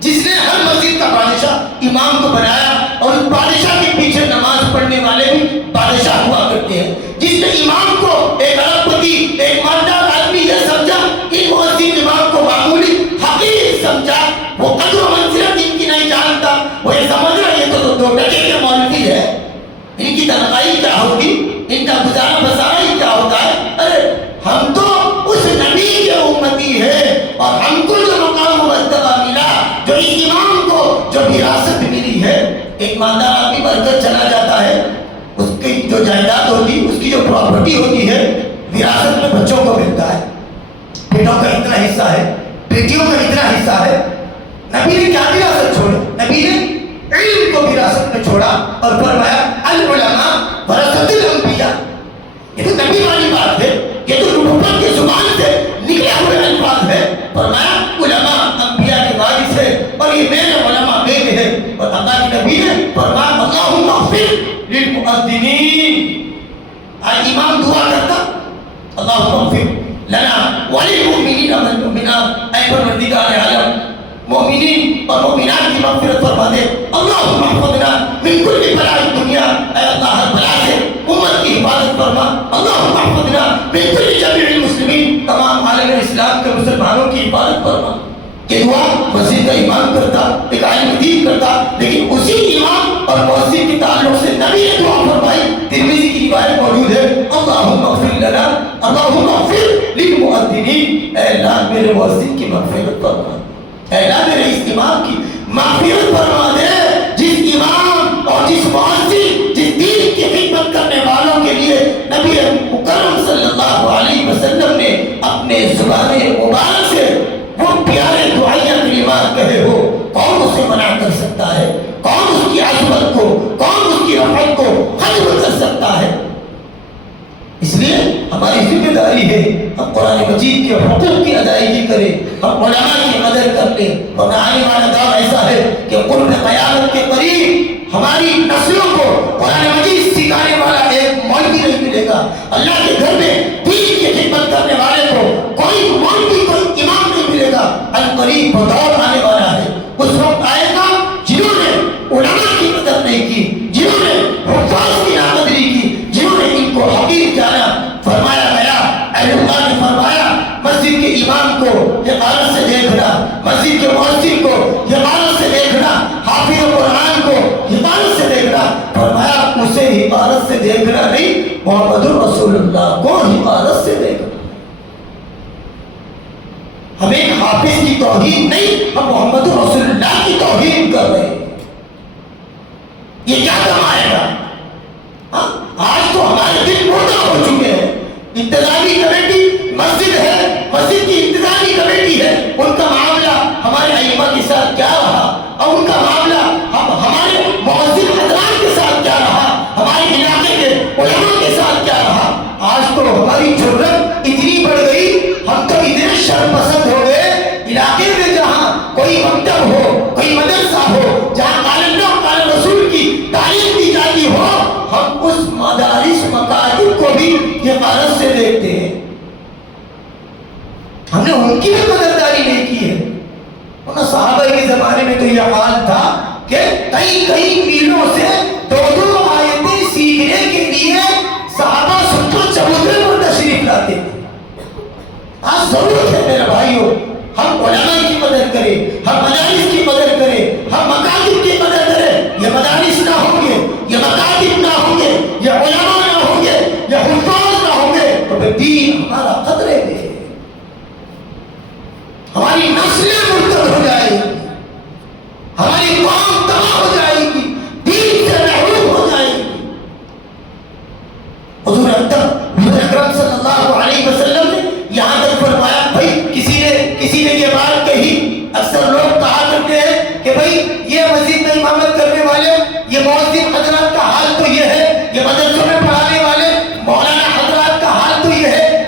جس نے ہر مسجد کا بادشاہ امام کو بنایا، اور اس بادشاہ کے پیچھے نماز پڑھنے والے بھی بادشاہ ہوا کرتے ہیں، جس نے امام کو ایک ارب پتی ایک مالدار آدمی یہ سمجھا، ان مؤذن امام کو معمولی حقیر سمجھا، وہ قدر و منزلت ان کی نہیں جانتا، وہ یہ سمجھ رہا یہ تو دو ٹکے کے مولوی ہے، ان کی تنخواہی کیا ہوگی، ان کا گزارا بسارا ہی کیا ہوتا ہے۔ ارے ہم تو اس نبی کے امتی ہیں، اور ہم کو جو مقام و مرتبہ ملا، جو اس امام کو جو وراثت ملی ہے، ایک مالدار آدمی مر کر چلا جاتا ہے، اس کی جو جائیداد ہوتی، اس کی جو پراپرٹی ہوتی ہے، وراثت میں بچوں کو ملتا ہے، بیٹوں کا اتنا حصہ ہے، بیٹیوں کا اتنا حصہ ہے۔ نبی نے کیا وراثت چھوڑی؟ نبی نے علم کو وراثت میں چھوڑا اور فرمایا العلماء ورثۃ الانبیاء۔ یہ تو نبی والی بات ہے، یہ تو نبوت کی زبان سے نکلے ہوئے الفاظ ہے۔ فرمایا علماء انبیاء کے وارث ہے، اور یہ میرے علماء میرے ہیں، اور اللہ کے نبی نے فرمایا اللہم اغفر للمؤذنین۔ آج امام دعا کرتا اللہم اغفر لنا وللمؤمنین والمؤمنات، اے پروردگار عالم مومنین اور مومنات کی مغفرت فرما دے۔ اللہم احفظنا من کل بلاء الدنیا، اے اللہ ہر بلا سے امت کی حفاظت فرما۔ اللہم احفظنا من کل جمیع المسلمین، تمام عالم اسلام کے مسلمانوں کی حفاظت فرما۔ یہ دعا مسجد کا امام کرتا، ایک عالم دین کرتا، لیکن اسی امام اور مؤذن کے تعلق سے نبی نے دعا فرمائی، ترمذی کی روایت موجود ہے اللہم اغفر لنا اللہم اغفر للمؤذنین، اے اللہ میرے مؤذن کی مغفرت فرما، اے اللہ میرے اس امام کی مغفرت فرما دے، جس امام اور جس مؤذن جس دین کی خدمت کرنے والوں کے لیے نبی مکرم صلی اللہ علیہ وسلم نے اپنے زبان مبارک سے وہ پیارے دعائیہ کلمات کہے ہو، کون اسے منع کر سکتا ہے؟ کون اس کی عظمت کو، کون اس کی رفعت کو ختم کر سکتا ہے؟ اس لیے ہماری ذمہ داری ہے ہم قرآن مجید کے حقوق کی ادائیگی کریں، ہم علماء کی قدر کر لیں، ورنہ آنے والا دور ایسا ہے کہ قرب قیامت کے قریب ہماری نسلوں کو قرآن مجید سکھانے والا ایک مولوی نہیں ملے گا، اللہ کے گھر میں دین کی خدمت کرنے والے کو کوئی مولوی کوئی امام نہیں ملے گا۔ القریب وہ دور آنے والا ہے، اس وقت آئے گا جنہوں نے علماء کی قدر نہیں کی، جنہوں نے حفاظ کی ناقدری کی، جنہوں نے ان کو حقیر جانا۔ فرمایا گیا اہل اللہ نے فرمایا مسجد کے امام کو حقارت سے دیکھنا، مسجد کے مؤذن کو حقارت سے دیکھنا، حافظ قرآن کو حقارت سے دیکھنا، فرمایا اسے حقارت سے دیکھنا نہیں، محمد رسول اللہ کو حقارت سے دیکھنا۔ ہم ایک حافظ کی توہین نہیں، ہم محمد رسول اللہ کی توہین کر رہے ہیں۔ یہ کیا کمائے گا؟ آج تو ہمارے دل مردہ ہو چکے ہیں۔ انتظامی کمیٹی مسجد ہے، مسجد کی انتظامی کمیٹی ہے، ان کا معاملہ ہمارے ائمہ کے ساتھ کیا رہا، اور ان کا معاملہ ہمارے مؤذن حضرات کے ساتھ کیا رہا، ہمارے علاقے کے علماء کے ساتھ کیا رہا۔ آج تو ہماری جرأت اتنی بڑھ گئی، ہم تو اتنے شرم پسند ہو گئے، علاقے میں جہاں کوئی مکتب ہو، کوئی مدرسہ ہو، جہاں قال اللہ قال رسول کی تعلیم دی جاتی ہو، ہم اس مدارس مکاتب کو بھی حقارت سے دیکھتے ہیں۔ ہم نے ان کی بھی قدردانی نہیں کی ہے، ورنہ صحابہ کے زمانے میں تو یہ حال تھا کہ کئی میلوں سے دو آیتیں سیکھنے کے لیے صحابہ ستر چبوترے پر تشریف لاتے تھے۔ آج ضرورت ہے میرے بھائیوں، ہم علماء کی قدر کریں، ہم مدارس کی قدر کریں، ہم مکاتب کی قدر کریں۔ یہ مدارس نہ ہوں گے، یہ مکاتب نہ ہوں گے، یہ علماء نہ ہوں گے، یہ حفاظ نہ ہوں گے، تو پھر دین ہمارا خطرے میں ہے، ہماری نسلیں مرتد ہو جائیں گی، ہماری قوم تباہ ہو جائے گی، دین سے محروم ہو جائے گی۔ حضور اکرم صلی اللہ علیہ وسلم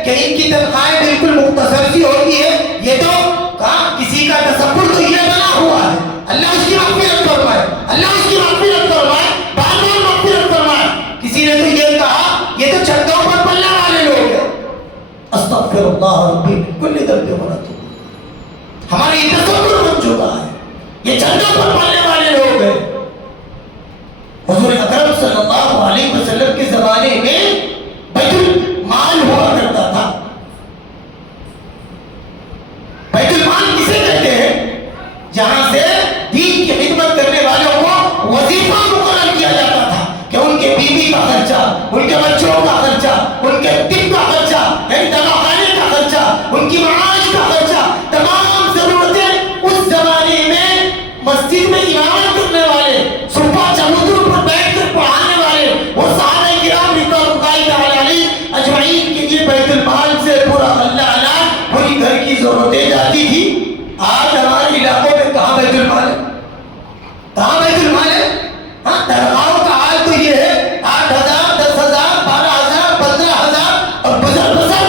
کہ ان کی تنخواہیں بالکل مختصر سی ہوتی ہے، یہ تو کسی کا تصور تو یہ بنا ہوا ہے. اللہ اس کی مغفرت فرمائے، اللہ اس کی مغفرت فرمائے، بار بار مغفرت فرمائے. کسی نے تو یہ کہا یہ تو چھتوں پر پلنے والے لوگ ہیں. استغفر اللہ ربی من کل ذنب ونتوب. ہمارا یہ تصور بن چکا ہے یہ چھتوں پر پلنے والے لوگ ہیں. حضور اکرم صلی اللہ علیہ وسلم کے زمانے میں بیت المال ہوا کرتا تھا. بیت المال کسے کہتے ہیں؟ جہاں سے دین کی خدمت کرنے والوں کو وظیفہ مقرر کیا جاتا تھا کہ ان کے بیوی کا خرچہ، ان کے بچوں کا خرچہ، ان کے طب کا خرچہ، دواخانے کا خرچہ، ان کی معاش کا خرچہ، تمام ضرورتیں اس زمانے میں مسجد میں امامت کرنے والے، صبح چبوتروں پر بیٹھ کر پڑھانے والے وہ صحابہ کرام رضوان اللہ تعالی علیہم اجمعین کے لیے بیت المال سے پورا اللہ علیہ پوری گھر کی ضرورتیں جاتی تھی. آج ہمارے علاقوں میں کہاں بیت المال ہے؟ کہاں بیت المال ہے؟ ہاں درگاہوں کا حال تو یہ ہے 8,000 10,000 12,000 15,000 اور بزر بزر.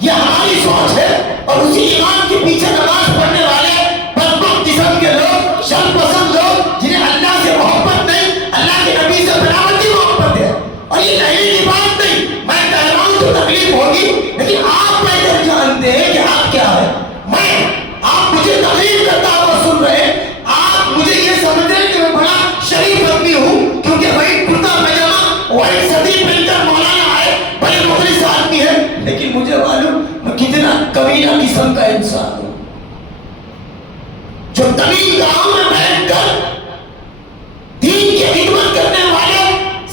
یہ ہماری سوچ ہے اور اسی امام کے پیچھے نماز پڑھنے والے بدبخت قسم کے لوگ، شر پسند لوگ جنہیں اللہ سے محبت نہیں، اللہ کے نبی سے بناوٹی محبت ہے. اور یہ کہنے کی بات نہیں، میں کہہ رہا ہوں تو تکلیف ہوگی لیکن آپ بہتر جانتے ہیں کہ آپ کیا ہے. آپ مجھے تقریر کرتا ہوا سن رہے ہیں، آپ مجھے یہ سمجھ رہے ہیں کہ میں بڑا شریف آدمی ہوں کیونکہ وہی کرتا پاجامہ وہی صدی پہن کر مولانا آئے، بڑے مخلص آدمی ہے. لیکن مجھے معلوم میں کتنا کمینہ قسم کا انسان ہوں جو تمیم گاؤں میں بیٹھ کر دین کی خدمت کرنے والے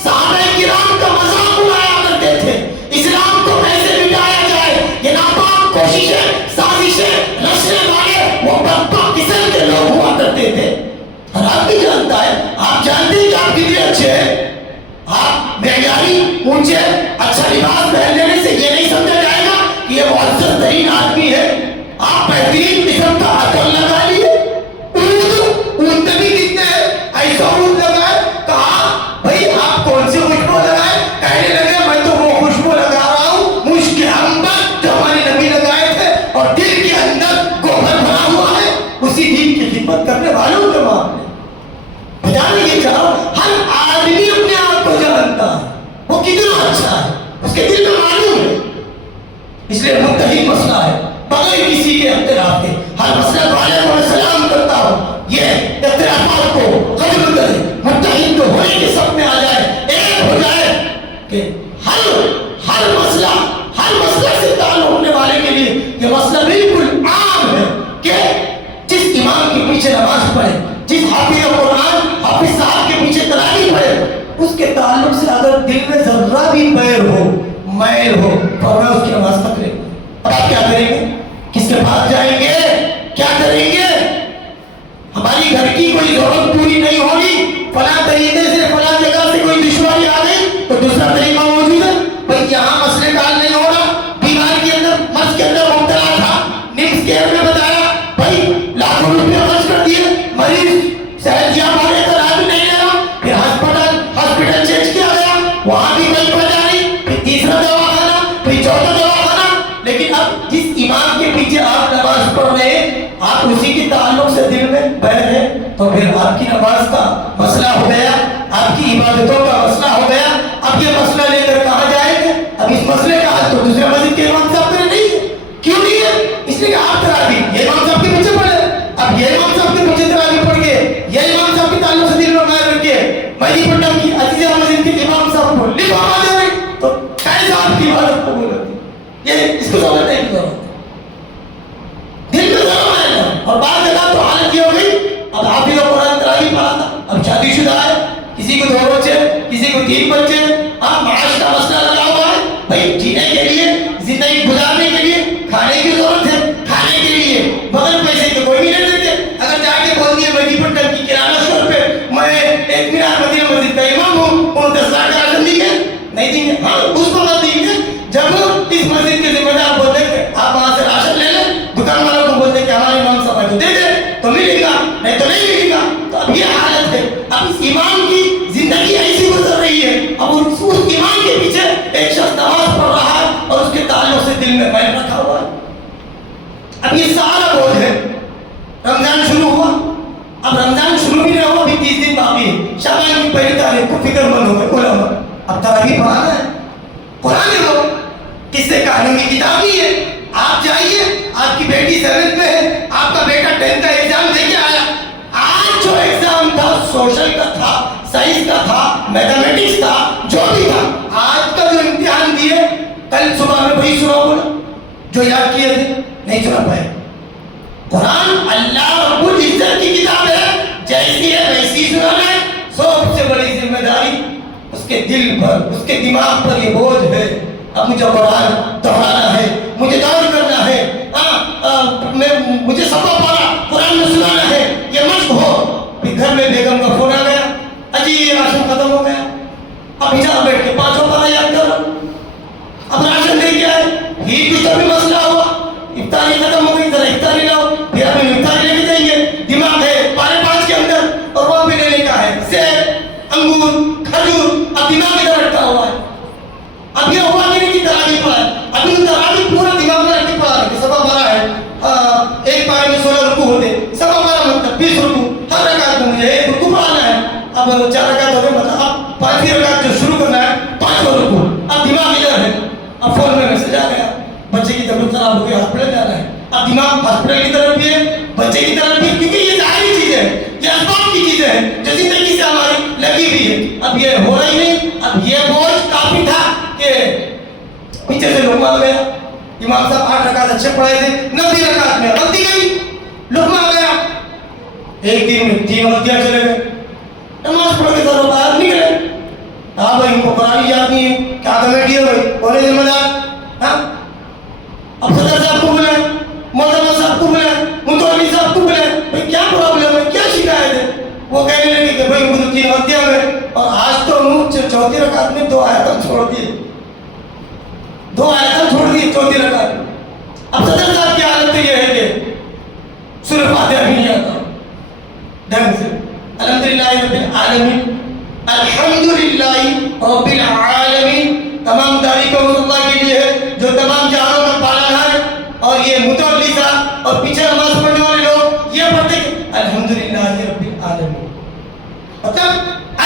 صحابہ کرام کا مذاق اڑایا کرتے تھے. اسلام کو کیسے مٹایا جائے یہ ناپاک کوششیں سازشیں رچنے والے وہ بدبخت قسم کے لوگ ہوا کرتے تھے. اور آپ بھی جانتا ہے، آپ جانتے ہیں کہ آپ کتنے اچھے ہیں. آپ معیاری اونچے اچھا لباس پہن لینے سے یہ نہیں سمجھا جائے گا کہ یہ معزز ترین آدمی ہے. آپ بہترین قسم کا عطر لگا لیے، اونٹ بھی کتنے ہیں، ایسا اونٹ لگائے. کہا بھائی آپ کون سے خوشبو لگائے؟ کہنے لگے میں تو وہ خوشبو لگا رہا ہوں مشک عنبر جو ہمارے نبی لگائے تھے اور دل کے اندر گوبر بھرا ہوا ہے اسی دین کی خدمت کرنے والوں کے معاملے. بجانے یہ چاہو ہر آدمی اپنے آپ کو جانتا ہے وہ کتنا اچھا ہے، اس کے دل میں معلوم ہے. اس لیے متحد مسئلہ ہے بغیر کسی کے اختلاف کے. ہر مسئلہ کو علیہ السلام کرتا ہوں یہ اختلافات کو ختم کرے، متحد تو ہونے کے سب میں آ جائے، ایک ہو جائے کہ ہر مسئلہ سے تعلق ہونے والے کے لیے یہ مسئلہ بالکل عام ہے کہ جس امام کے پیچھے نماز پڑھے، جس حافظ قرآن حافظ صاحب کے پیچھے تراویح پڑھے، اس کے تعلق سے اگر دل میں ذرہ بھی میل ہو فرمایا اس کی نماز تقریر. اب آپ کیا کریں گے؟ کس کے پاس جائیں گے؟ کیا کریں گے؟ ہماری گھر کی کوئی ضرورت پوری نہیں ہوگی، فلاں طریقے سے فلاں جگہ سے کوئی دشواری آ گئی تو دوسرا طریقہ موجود ہے. بھائی یہاں مسئلے کا حل نہیں ہو رہا، بیمار کے اندر مرض کے اندر مبتلا تھا، نمس کیئر میں بتایا بھائی لاکھوں روپے خرچ کر دیے، مریض صحت یاب ہونے کا علاج نہیں لے رہا، پھر ہاسپٹل چینج کیا گیا، وہاں بھی کوئی وجہ نہیں، پھر تیسرا دواخانہ، پھر چوتھا دواخانہ. لیکن اب جس امام کے پیچھے آپ نماز پڑھ رہے ہیں آپ اسی کے تعلق سے دل میں بہر ہے تو پھر آپ کی نماز کا مسئلہ ہو گیا، آپ کی عبادتوں کا مسئلہ ہو گیا. اب یہ مسئلہ لے کر کہاں جائیں گے؟ اب اس مسئلے کا حل تو دوسرے مسجد کے امام صاحب نے نہیں ہے. کیوں نہیں ہے؟ اس لیے کہ آپ تراویح یہ امام صاحب کے پیچھے پڑھے، اب یہ امام صاحب کے پیچھے تراویح پڑھ کے یہ امام صاحب کے تعلق سے دل میں بہر رکھ کے مہدی پٹنم کی عزیزہ مسجد کے امام صاحب کو لکھوا دے رہے تو کیسے آپ کی عبادت قبول ہوتی؟ یہ اس کو سمجھنے کی ضرورت ہے. دل میں ضرور آئے گا. اور بعض جگہ تو حالت یہ ہو گئی اب حافظ قرآن تراویح پڑھا تھا، اب شادی شدہ ہے، کسی کو 2 بچے کسی کو 3 بچے، اب معاش کا مسئلہ لگا ہوا ہے. بھائی جینے کے لیے زندگی گزارنے کے لیے کھانے کی ضرورت ہے، کھانے کے لیے بغیر پیسے کے کوئی بھی نہیں دیتے. اگر جا کے بول دیے مہدی پٹنم کی کرانہ اسٹور پہ میں ایک مینار مدینہ مسجد کا امام ہوں، انہوں 10 لاکھ کا راشن دیں گے؟ نہیں دیں گے. ہاں اس کو نہ دیں گے جب اس مسجد کے ذمہ دار بولتے کہ آپ وہاں سے راشن لے لیں، دکان والوں کو بولتے کہ ہمارے امام صاحب کو دے دے تو ملے گا، نہیں تو نہیں ملے گا. تو اب یہ حالت ہے. اب اس امام کی زندگی ایسی گزر رہی ہے، اب اس امام کے پیچھے ایک شخص نماز پڑھ رہا ہے اور اس کے تعلق سے دل میں بیٹھ رکھا ہوا ہے. اب یہ سارا بوجھ ہے. رمضان شروع ہوا, اب رمضان شروع بھی نہ ہوا, ابھی 30 دن باقی ہے. شعبان کی پہلی تاریخ کو فکر مند ہو گئے علماء, اب تراویح پڑھانا ہے. قرآن ہے وہ, قصے کہانی کی کتاب ہی ہے. آپ جائیے, آپ کی بیٹی 7th میں ہے, آپ کا بیٹا 10th کا ایگزام دے کے آیا. آج جو ایگزام تھا سوشل کا تھا, سائنس کا تھا, میتھمیٹکس تھا, جو بھی تھا, آج کا جو امتحان دیے کل صبح میں وہی سنا بولا جو یاد کیے تھے, نہیں سنا پائے. قرآن اللہ رب العزت کی کتاب ہے, جیسی ہے ویسی سنانا ہے. سب سے بڑی ذمہ داری اس کے دل پر, اس کے دماغ پر یہ بوجھ ہے. اب مجھے قرآن دہرانا ہے, مجھے دور کرنا ہے, مجھے سبا پارا قرآن میں سنانا ہے, یہ مشق ہو. پھر گھر میں بیگم کا فون آ گیا, اجی راشن ختم ہو گیا, اب یہاں بیٹھ کے 5 پارا یاد کرو. اب راشن دے کے آئے, عید کی بھی مسئلہ ہوا, افطاری ختم ہو گئی, ذرا افطاری لاؤ, پھر ہم افطاری لے کے جائیں گے. دماغ ہے پارے 5 کے اندر, اور وہاں پہ لینے کا ہے سیب, انگور, کھجور. اب دماغ ادھر اٹکا ہوا ہے. اب یہ ہوا کہ نہیں کہ تراویح پڑھا ہے, ابھی تراویح پورا دماغ میں رکھ کے پڑھا ہے کہ سبا پارا ہے, ایک پارے میں 16 رکوع ہوتے, سبا پارا مطلب 20 رکوع, ہر رکعت میں مجھے 1 رکوع پڑھانا ہے. اب 4 رکعت ہو گئے, مطلب اب 5ویں رکعت جو شروع کرنا ہے 5واں رکوع. اب دماغ ادھر ہے, اب فون میں میسج آ گیا, بچے کی طبیعت خراب ہو گئی, ہاسپٹل جانا ہے. اب دماغ ہاسپٹل کی طرف بھی ہے, بچے کی طرف بھی, کیونکہ یہ ظاہری چیز ہے, یہ اسباب کی چیزیں ہیں جو زندگی سے ہماری لگی ہوئی ہے. اب یہ ہو رہی نہیں. اب یہ بوجھ کافی تھا کہ پیچھے سے لقمہ آ گیا. امام صاحب 8 رکعت اچھے پڑھائے تھے, 9ویں رکعت میں غلطی گئی, لقمہ آ گیا. ایک دن میں 3 غلطیاں چلے گئے. نماز پڑھ کے ذرا باہر نکلے, ہاں بھائی ان کو قرآن یاد نہیں ہے, کیا کمیٹی ہے بھائی, کون ہے ذمہ دار؟ ہاں اب صدر صاحب کو بلائیں, مولانا صاحب کو بلائیں, متولی صاحب کو بلائیں, بھائی کیا پرابلم ہے, کیا شکایت ہے؟ وہ کہنے لگے کہ بھائی مجھے 3 غلطیاں ہوئے, اور آج تو انہوں 4تھی رکعت میں 2 آیتیں چھوڑ دیے, 2 آیتیں چھوڑ دی 4تھی رکعت. اب صدر صاحب کی حالت یہ ہے کہ سورہ فاتحہ بھی نہیں آتا ڈھنگ سے. الحمدللہ رب العالمین, الحمدللہ رب العالمین, تمام تعریف اللہ کے لیے ہے جو تمام جہانوں کا پالنہار ہے. اور یہ متولی صاحب اور پیچھے نماز پڑھنے والے لوگ یہ پڑھتے کہ الحمدللہ رب العالمین, مطلب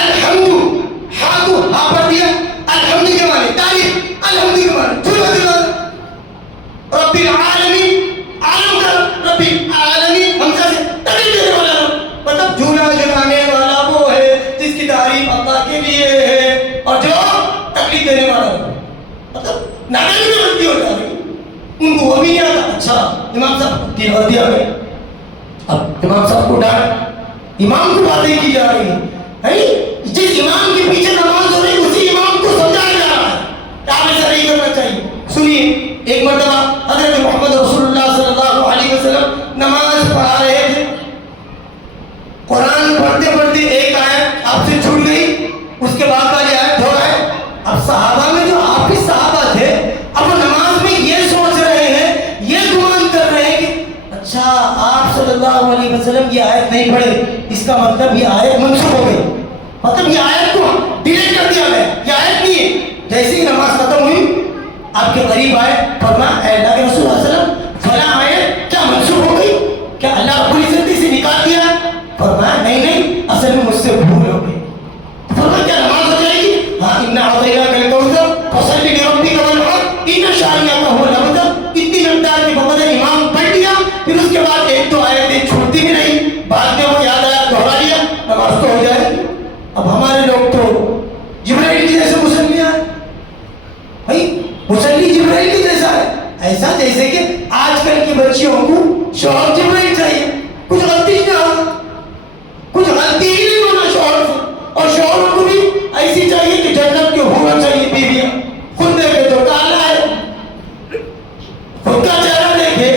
الحمد ہاں کو ہاں پڑھ دیا, الحمد کے معنی تعریف, الحمد کے معنی رب العالمین, عالم کا رب العالمین حمزہ سے تعریف دینے والا, مطلب جھولا جھلانے والا وہ ہے جس کی تعریف اللہ کے لیے ہے, اور جو تکلیف دینے والا ہے, مطلب ناراضی میں غلطی ہو جاتی ان کو وہ بھی نہیں آتا. اچھا امام صاحب 3 غلطیاں ہوئی, اب امام صاحب کو ڈانٹ, امام کو باتیں کی جا رہی ہے, جس امام کے پیچھے نماز ہو رہی ہے اسی امام کو سمجھایا جا رہا ہے کہ آپ ایسا نہیں کرنا چاہیے. سنیے, ایک مرتبہ حضرت محمد رسول اللہ صلی اللہ علیہ وسلم نماز پڑھا رہے تھے, قرآن پڑھتے پڑھتے ایک آیت آپ سے چھوٹ گئی, اس کے بعد والی آیت ہو رہا ہے. اب صحابہ میں جو آپ کے صحابہ تھے, اب وہ نماز میں یہ سوچ رہے ہیں, یہ گمان کر رہے ہیں کہ اچھا آپ صلی اللہ علیہ وسلم یہ آیت نہیں پڑھے, اس کا مطلب یہ آیت منسوخ ہو گئی, مطلب یہ آیت کو ڈیلیٹ کر دیا گیا, یہ آیت نہیں ہے. جیسے ہی نماز ختم ہوئی آپ کے قریب آئے, فرمایا اے اللہ کے رسول صلی اللہ علیہ وسلم فلاں آیت کیا منسوخ ہو گئی, کیا اللہ رب العزت سے نکال دیا؟ فرمایا نہیں نہیں, اصل میں مجھ سے بھول ہو گئی. فرمایا کیا نماز ہو جائے گی؟ ہاں انا اعطیناک الکوثر فصل لربک وانحر ان شانئک هو الابتر. اتنی مقدار کے بقدر امام پڑھ لیا, پھر اس کے بعد 1-2 آیتیں چھوٹتی بھی نہیں, بعد میں وہ یاد آیا دوہرا لیا, نماز تو ہو جائے. اب ہمارے لوگ تو جبرائیل کی جیسے مسلم ہیں بھائی, مسلی جبرائیل کی جیسا ہے, ایسا جیسے کہ آج کل کی بچیوں کو شوہر جبرائیل چاہیے, کچھ غلطی نہ ہو, کچھ غلطی ہی نہیں ہونا شوہر سے, اور شوہروں کو بھی ایسی چاہیے کہ جنت کے ہونا چاہیے بیویاں. خود دیکھے تو کالا ہے, خود کا چہرہ دیکھے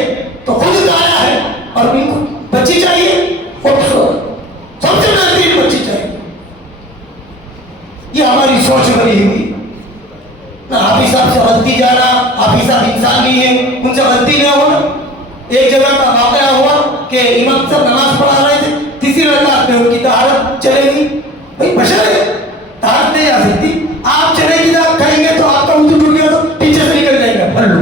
تو خود کالا ہے, اور ان کو بچی چاہیے خوبصورت, سب سے بہترین بچی چاہیے. یہ ہماری سوچ بنی ہوئی. نہ حافظ صاحب سے غلطی جانا, حافظ صاحب انسان نہیں ہے, ان سے غلطی نہ ہونا. ایک جگہ کا واقعہ ہوا کہ امام صاحب نماز پڑھا رہے تھے, 3ری رکعت میں ان کی طہارت چلے گئی. بھائی بشر ہے, طہارت نہیں آ سکتی, آپ چلے گی کہیں گے تو آپ کا وضو ٹوٹ گیا تو پیچھے سے نکل جائے گا, پڑھ لو,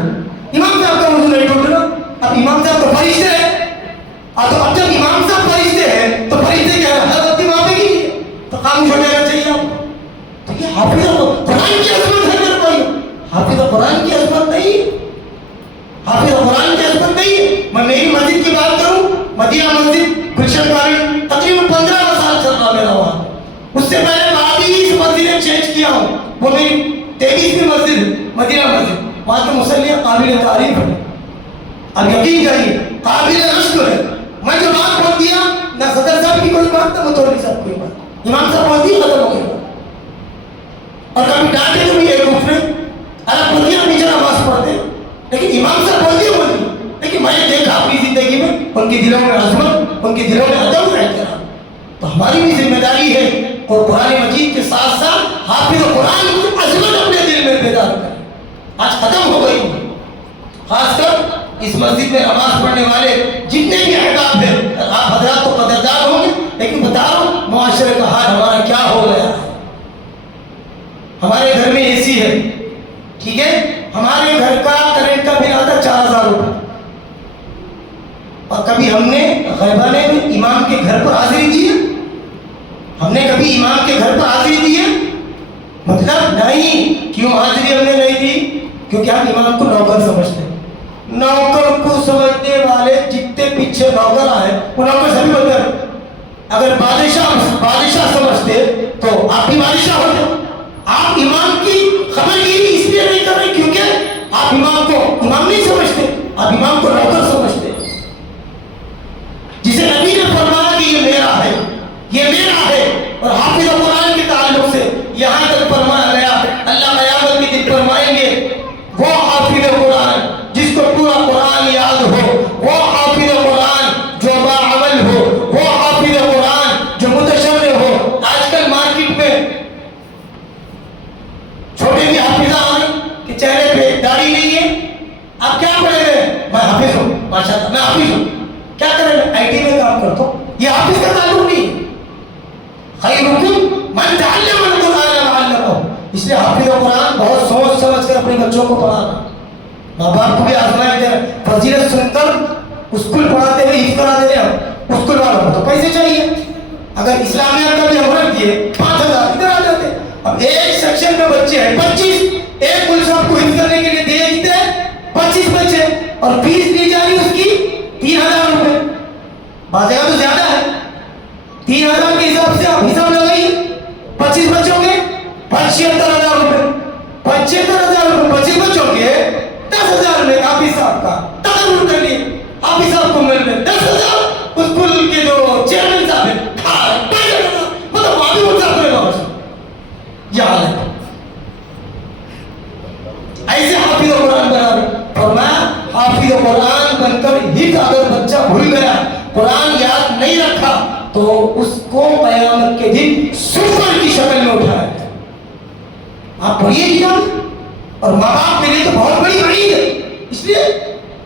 حافظ قرآن کی عظمت نہیں ہے. میں میری مسجد کی بات کروں, مدینہ مسجد گلشن گارڈن تقریباً 15 سال چل رہا میرا وہاں. اس سے پہلے میں ابھی اس مسجد میں چینج کیا ہوں, وہ میری 23ویں مسجد ہے مدینہ مسجد. وہاں کے مصلی قابل تعریف ہے, اب یقین کریے قابل رشک ہے. میں جو بات بول دیا نہ صدر صاحب کی کوئی بات نہ متولی صاحب کوئی بات, امام صاحب بول دی ختم ہو گئی بات. اور کبھی ڈانٹے تو بھی ایک روپ میں الگ مدینہ نیچے نماز پڑھتے, لیکن امام صاحب بول دیے بول دی. لیکن میں نے دیکھا اپنی زندگی میں ان کے دلوں میں عظمت, ان کے دلوں میں ادب ہے احترام. تو ہماری بھی ذمہ داری ہے اور قرآن مجید کے ساتھ ساتھ حافظ قرآن کی عظمت اپنے دل میں بیدار کریں. آج ختم ہو گئی, خاص کر اس مسجد میں نماز پڑھنے والے جتنے بھی احباب ہیں, آپ حضرات تو قدردان ہوں گے, لیکن بتا رہا ہوں معاشرے کا حال ہمارا کیا ہو گیا ہے. ہمارے گھر میں اے سی ہے, ٹھیک ہے, ہمارے گھر کا کرنٹ کا بل آتا 4000 روپے, اور کبھی ہم نے غیبانے میں امام کے گھر پر حاضری دی ہے؟ ہم نے کبھی امام کے گھر پر حاضری دی ہے؟ مطلب نہیں. کیوں حاضری ہم نے نہیں دی؟ کیونکہ ہم امام کو نوکر سمجھتے ہیں. نوکر کو سمجھنے والے جتنے پیچھے نوکر آئے وہ نوکر سبھی بنتے ہیں. اگر بادشاہ سمجھتے تو آپ بھی بادشاہ ہوتے. آپ امام کی خبر گیری اس لیے نہیں کر رہے کیونکہ آپ امام کو امام نہیں سمجھتے, آپ امام کو نوکر سمجھتے. جسے نبی نے فرمایا کہ یہ میرا ہے, یہ میرا ہے. اور حافظ قرآن کے تعلق سے یہاں تک فرمایا گیا, اللہ قیامت کے دن فرمائیں گے وہ حافظ قرآن جس کو پورا قرآن یاد ہو, وہ حافظ قرآن جو باعمل ہو, وہ حافظ قرآن جو متشرع ہو. آج کل مارکیٹ میں چھوٹے بھی حافظہ آئے کہ چہرے پہ داڑھی نہیں ہے, آپ کیا پڑھے ہوئے؟ میں حافظ ہوں, ماشاء اللہ میں حافظ ہوں. کیا کریں؟ آئی ٹی میں کام کرتا ہوں. یہ حافظ کا تعلق نہیں. خیرکم من تعلم القرآن وعلمہ. اس لیے حافظ قرآن بہت سوچ سمجھ کر اپنے بچوں کو پڑھانا. ماں باپ کو بھی آزمائیں دیں, فضیلت سن کر اسکول پڑھاتے ہوئے حفظ کرا دے رہے ہیں. اسکول والوں کو تو پیسے چاہیے. اگر اسلامیات کا بھی ہم رکھ دیے 5000 ادھر آ جاتے. اب ایک سیکشن میں بچے ہیں 25, ایک کل سب کو حفظ کرنے کے لیے دے دیتے ہیں 25 بچے, اور فیس دی جا رہی اس کی 3000 روپے. بعض جگہ تو زیادہ ہے. 3000 کے حساب سے آپ حساب لگائیے, 25 بچوں کے 75000 روپے. 75000 روپے 25 بچوں کے 10000 میں حافظ صاحب کا تقرر کر لیے. حافظ صاحب کو مل رہے 10000, اسکول کے جو چیئرمین صاحب ہیں مطلب وہاں بھی وہ صاحب رہے گا. یہ حالت ایسے حافظ قرآن بنا رہے. فرمایا حافظ قرآن بن کر حفظ اگر بچہ بھول گیا, قرآن یاد نہیں رکھا, تو اس کو قیامت کے دن سفر کی شکل میں اٹھایا جائے. آپ پڑھیے کتاب, اور ماں باپ کے لیے تو بہت بڑی وعید ہے. اس لیے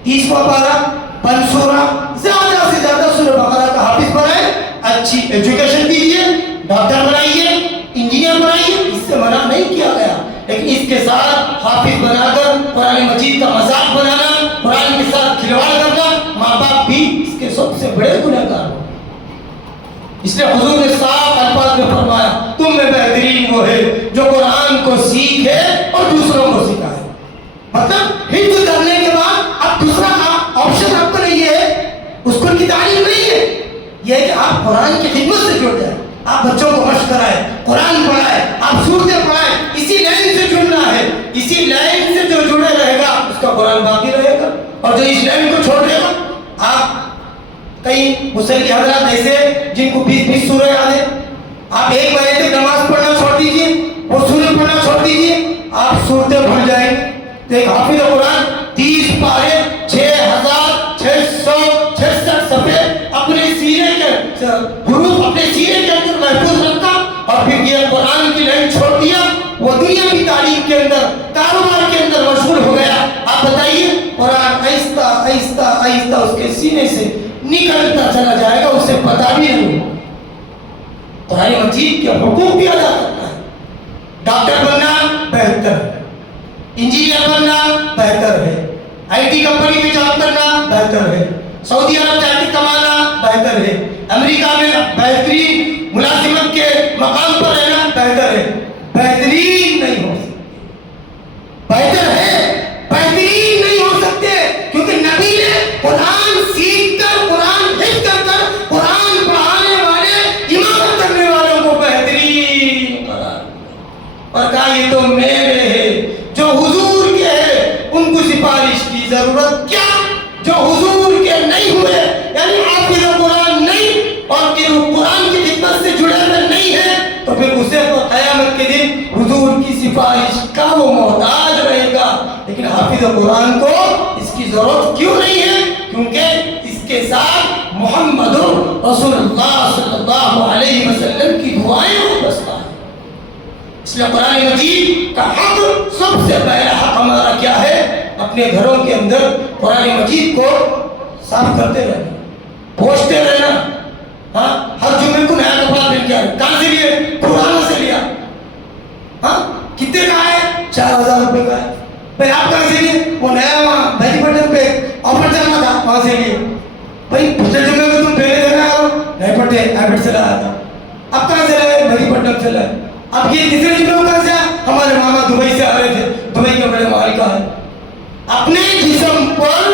30واں پارہ 5 سورہ زیادہ سے زیادہ سورہ بقرہ کا حافظ بنائے, اچھی ایجوکیشن دیجیے, ڈاکٹر بنائیے, انجینئر بنائیے. اس سے منع نہیں کیا گیا, لیکن اس کے ساتھ حافظ بنا کر قرآن مجید کا مذاق بنانا, قرآن کے ساتھ کھلواڑ کرنا, ماں باپ بھی اس کے سب سے بڑے گنہگار ہو. اس لیے حضور نے صاف الفاظ میں فرمایا تم میں بہترین وہ ہے جو قرآن کو سیکھے اور دوسروں کو سکھائے. مطلب حفظ کرنے کے بعد اب دوسرا آپشن آپ کو نہیں ہے, اسکول کی تعلیم نہیں ہے, یہ ہے کہ آپ قرآن کی خدمت سے جڑ جائیں. آپ بچوں کو مشق کرائیں, قرآن پڑھائیں, آپ سورتیں پڑھائیں. اسی لائن سے جڑنا ہے, اسی لائن سے جو جڑے رہے گا اس کا قرآن باقی رہے گا. اور جو اس لائن کو چھوڑ دے گا, آپ کئی مسلم حضرات ایسے جن کو 20 سورہ یاد ہے, آپ ایک مہینے تک نماز پڑھنا چھوڑ دیجیے, وہ سورہ پڑھنا چھوڑ دیجیے, آپ سورتیں بھول جائیں. تو ایک حافظ قرآن 30 پارے 6666 صفحے اپنے سینے کے حروف اپنے سینے کے اندر محفوظ رکھا, اور پھر یہ قرآن کی لائن چھوڑ دیا. وہ دنیا کی تعلیم کے اندر, کاروبار کے اندر مشغول ہو گیا. آپ بتائیے قرآن آہستہ آہستہ آہستہ اس کے سینے سے نکلتا چلا جائے گا, اسے پتا بھی نہیں. قرآن مجید کے حقوق بھی ادا کرنا ہے. ڈاکٹر بننا بہتر ہے, انجینئر بننا بہتر ہے, آئی ٹی کمپنی میں جاب کرنا بہتر ہے, سعودی عرب جا کے کمانا بہتر ہے, امریکہ میں بہترین ملازمت کے مقام پر رہنا بہتر ہے. بہترین نہیں ہو سکتے, بہتر ہے, بہترین نہیں ہو سکتے, جو حضور کے نہیں ہوئے یعنی حافظ قرآن نہیں اور قرآن کی خدمت سے جڑے ہوئے نہیں ہیں تو پھر اسے تو قیامت کے دن حضور کی سفارش کا وہ محتاج رہے گا. لیکن حافظ قرآن کو اس کی ضرورت کیوں نہیں ہے؟ کیونکہ اس کے ساتھ محمد رسول اللہ صلی اللہ علیہ وسلم کی دعائیں وابستہ ہیں. اس لیے قرآن مجید کا حق سب سے پہلا حق ہمارا کیا ہے؟ اپنے گھروں کے اندر قرآن مجید کو صاف کرتے رہنا, پوچھتے رہنا. ہاں, ہر جمعے کو نیا کپڑا پہن کے آئے. کہاں سے لیے؟ پرانا سے لیا. ہاں, کتنے کا ہے؟ 4000 روپے کا ہے. بھائی آپ کہاں سے لیے؟ وہ نیا وہاں بھائی بٹن پہ آفر چل رہا تھا, وہاں سے لیے. بھائی پچھلے جمعے کو تم پہلے دینا آؤ نئے پٹے ایبٹ سے لایا تھا. اب کہاں سے لائے؟ بھائی بٹن سے لائے. اب یہ تیسرے جمعے کو کہاں سے آیا؟ ہمارے ماما دبئی سے آ رہے تھے, دبئی کے بڑے مالک ہے. اپنے جسم پر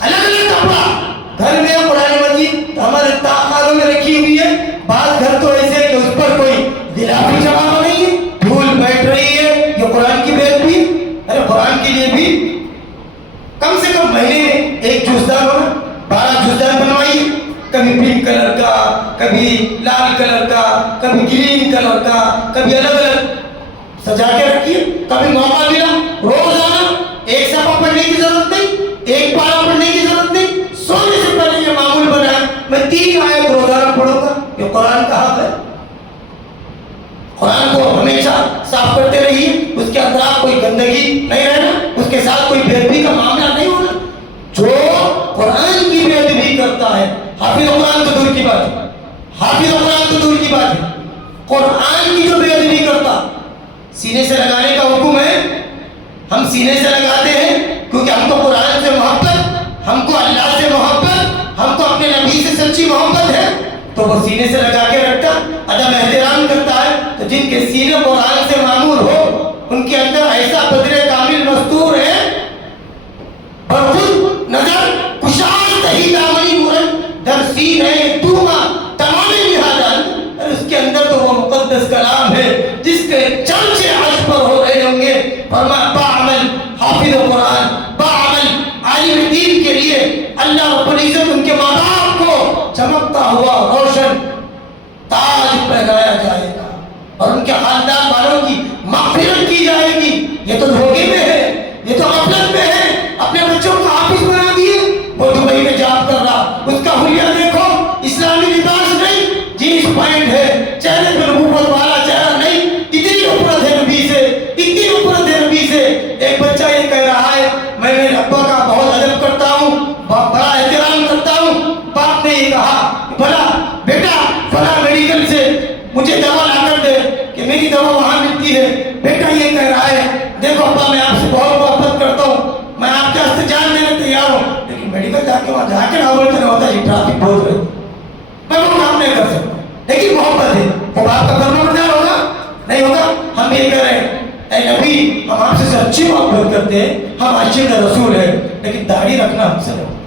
الگ الگ کپڑا, گھر میں قرآن مجید ہمارے تاخانوں میں رکھی ہوئی ہے. بعض گھر تو ایسے کہ اس پر کوئی غلافی جمع نہیں ہے, دھول بیٹھ رہی ہے. یہ قرآن کی بیت بھی, ارے قرآن کے لیے بھی کم سے کم مہینے میں ایک جزدان ہونا, 12 جزدان بنوائیے. کبھی پنک کلر کا, کبھی لال کلر کا, کبھی گرین کلر کا, کبھی الگ الگ سجا کے رکھیے. کبھی موقع ملا روزانہ ایک صفحہ پڑھنے کی ضرورت نہیں, ایک پارہ پڑھنے کی ضرورت نہیں. سونے سے پہلے یہ معمول بنا میں 3 آیت روزانہ پڑھوں گا. یہ قرآن کا حق ہے. قرآن کو ہمیشہ صاف کرتے رہیے. اس کے اندر کوئی گندگی نہیں رہنا, اس کے ساتھ کوئی بے ادبی کا معاملہ نہیں ہونا. جو قرآن کی بے ادبی کرتا ہے, حافظ قرآن تو دور کی بات ہے, حافظ قرآن تو دور کی بات ہے, قرآن کی جو بے ادبی کرتا, سینے سے لگانے کا حکم ہے. ہم سینے سے لگاتے ہیں کیونکہ ہم کو قرآن سے محبت, ہم کو اللہ سے محبت, ہم کو اپنے نبی سے سچی محبت ہے, تو وہ سینے سے لگا کے رکھتا, ادب احترام کرتا ہے. تو جن کے سینے قرآن سے معمور ہو ان کے اندر ایسا بدر کامل مستور ہے, برخود نظر کشاد تہی دامنی مرن در سینے دوما تمام نہادان. اس کے اندر تو وہ مقدس کلام ہے جس کے چرچے عرش پر ہو رہے ہوں گے. فرمایا باعمل حافظ قرآن, باعمل عالم دین کے لیے اللہ رب العزت ان کے ماں باپ کو چمکتا ہوا روشن تاج پہنایا جائے گا اور ان کے خاندان والوں کی مغفرت کی جائے گی. یہ تو دھوکے میں ہے, یہ تو غفلت میں ہے. اپنے بچوں کو حافظ بنا دیے, وہ دبئی میں جاب کر رہا, اس کا حلیہ دیکھو, اسلامی لباس نہیں, جینس پینٹ ہے, چہرے پہ نبوت والا چہرہ نہیں. اتنی نفرت ہے نبی سے, اتنی نفرت ہے نبی سے. ایک بچہ یہ کہہ رہا ہے میں میرے ابا کا بہت ادب کرتا ہوں, بڑا احترام کرتا ہوں. باپ نے یہ کہا بھلا بیٹا فلاں میڈیکل سے مجھے دوا لا کر دے کہ میری دوا وہاں ملتی ہے. بیٹا یہ کہہ رہا ہے دیکھو ابا میں آپ سے بہت محبت کرتا ہوں, میں آپ کے واسطے جان دینے تیار ہوں, لیکن میڈیکل جا کے وہاں جا کے نہ بولتے نہ ہوتا یہ ٹرافک بہت رہے, میں وہ کام نہیں کر سکتا. لیکن محبت ہے, وہ باپ کا فرما بردار ہوگا نہیں ہوگا. ہم یہ کہہ رہے ہیں اے نبی ہم آپ سے سچی محبت کرتے ہیں, ہم عاشق رسول ہیں, لیکن داڑھی رکھنا ہم سے نہیں.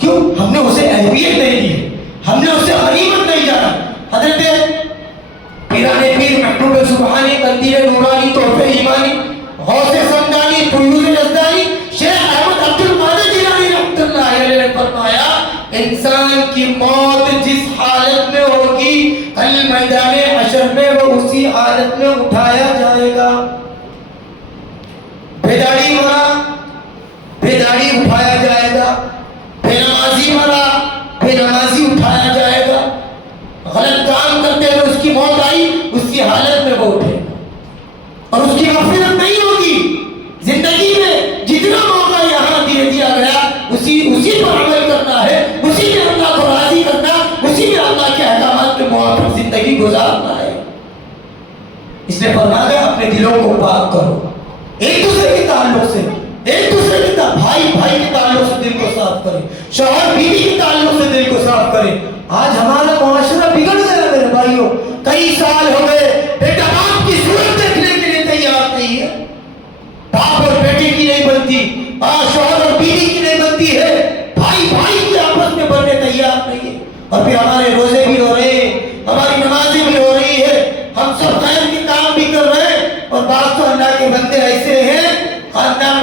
کیوں؟ ہم نے اسے اہمیت نہیں دی, ہم نے اسے غنیمت نہیں جانا. حضرت پیرانے پیر محبوب سبحانی قندیل نورانی تحفہ ایمانی غوث سمدانی فیوض یزدانی شیخ احمد عبد القادر جیلانی رحمۃ اللہ علیہ نے فرمایا انسان کی موت جس حالت میں ہوگی کل میدان حشر میں وہ اسی حالت میں اٹھایا جائے گا. بے داڑھی مرا, بے داڑھی اٹھایا جائے گا. بے نمازی مرا, بے نمازی اٹھایا جائے گا. غلط کام کرتے ہوئے اس کی موت آئی, اسی حالت میں وہ اٹھے گا اور اس کی مغفرت نہیں ہوگی. زندگی میں جتنا موقع یہاں دیا گیا اسی پر عمل کرنا ہے, اسی میں اللہ کو راضی کرنا, اسی میں اللہ کے احکامات کے موافق زندگی گزارنا ہے. اس نے فرمایا اپنے دلوں کو پاک کرو, ایک دوسرے کے تعلق سے, ایک دوسرے کے بھائی کے تعلق سے دل کو صاف کرے, شوہر بیوی کے تعلق سے دل کو صاف کرے. آج ہمارا معاشرہ بگڑ گیا میرے بھائیوں, کئی سال ہو گئے بیٹا باپ کی صورت دیکھنے کے لیے تیار نہیں ہے, باپ اور بیٹے کی نہیں بنتی, شوہر اور بیوی کی نہیں بنتی ہے, بھائی کے آپس میں بننے تیار نہیں ہے. اور پھر ہمارے روزے بھی ہو رہے ہیں, ہماری نمازیں بھی ہو رہی ہے, ہم سب خیر کے کام بھی کر رہے ہیں, اور بعض تو اللہ کے بندے ایسے ہیں خاندان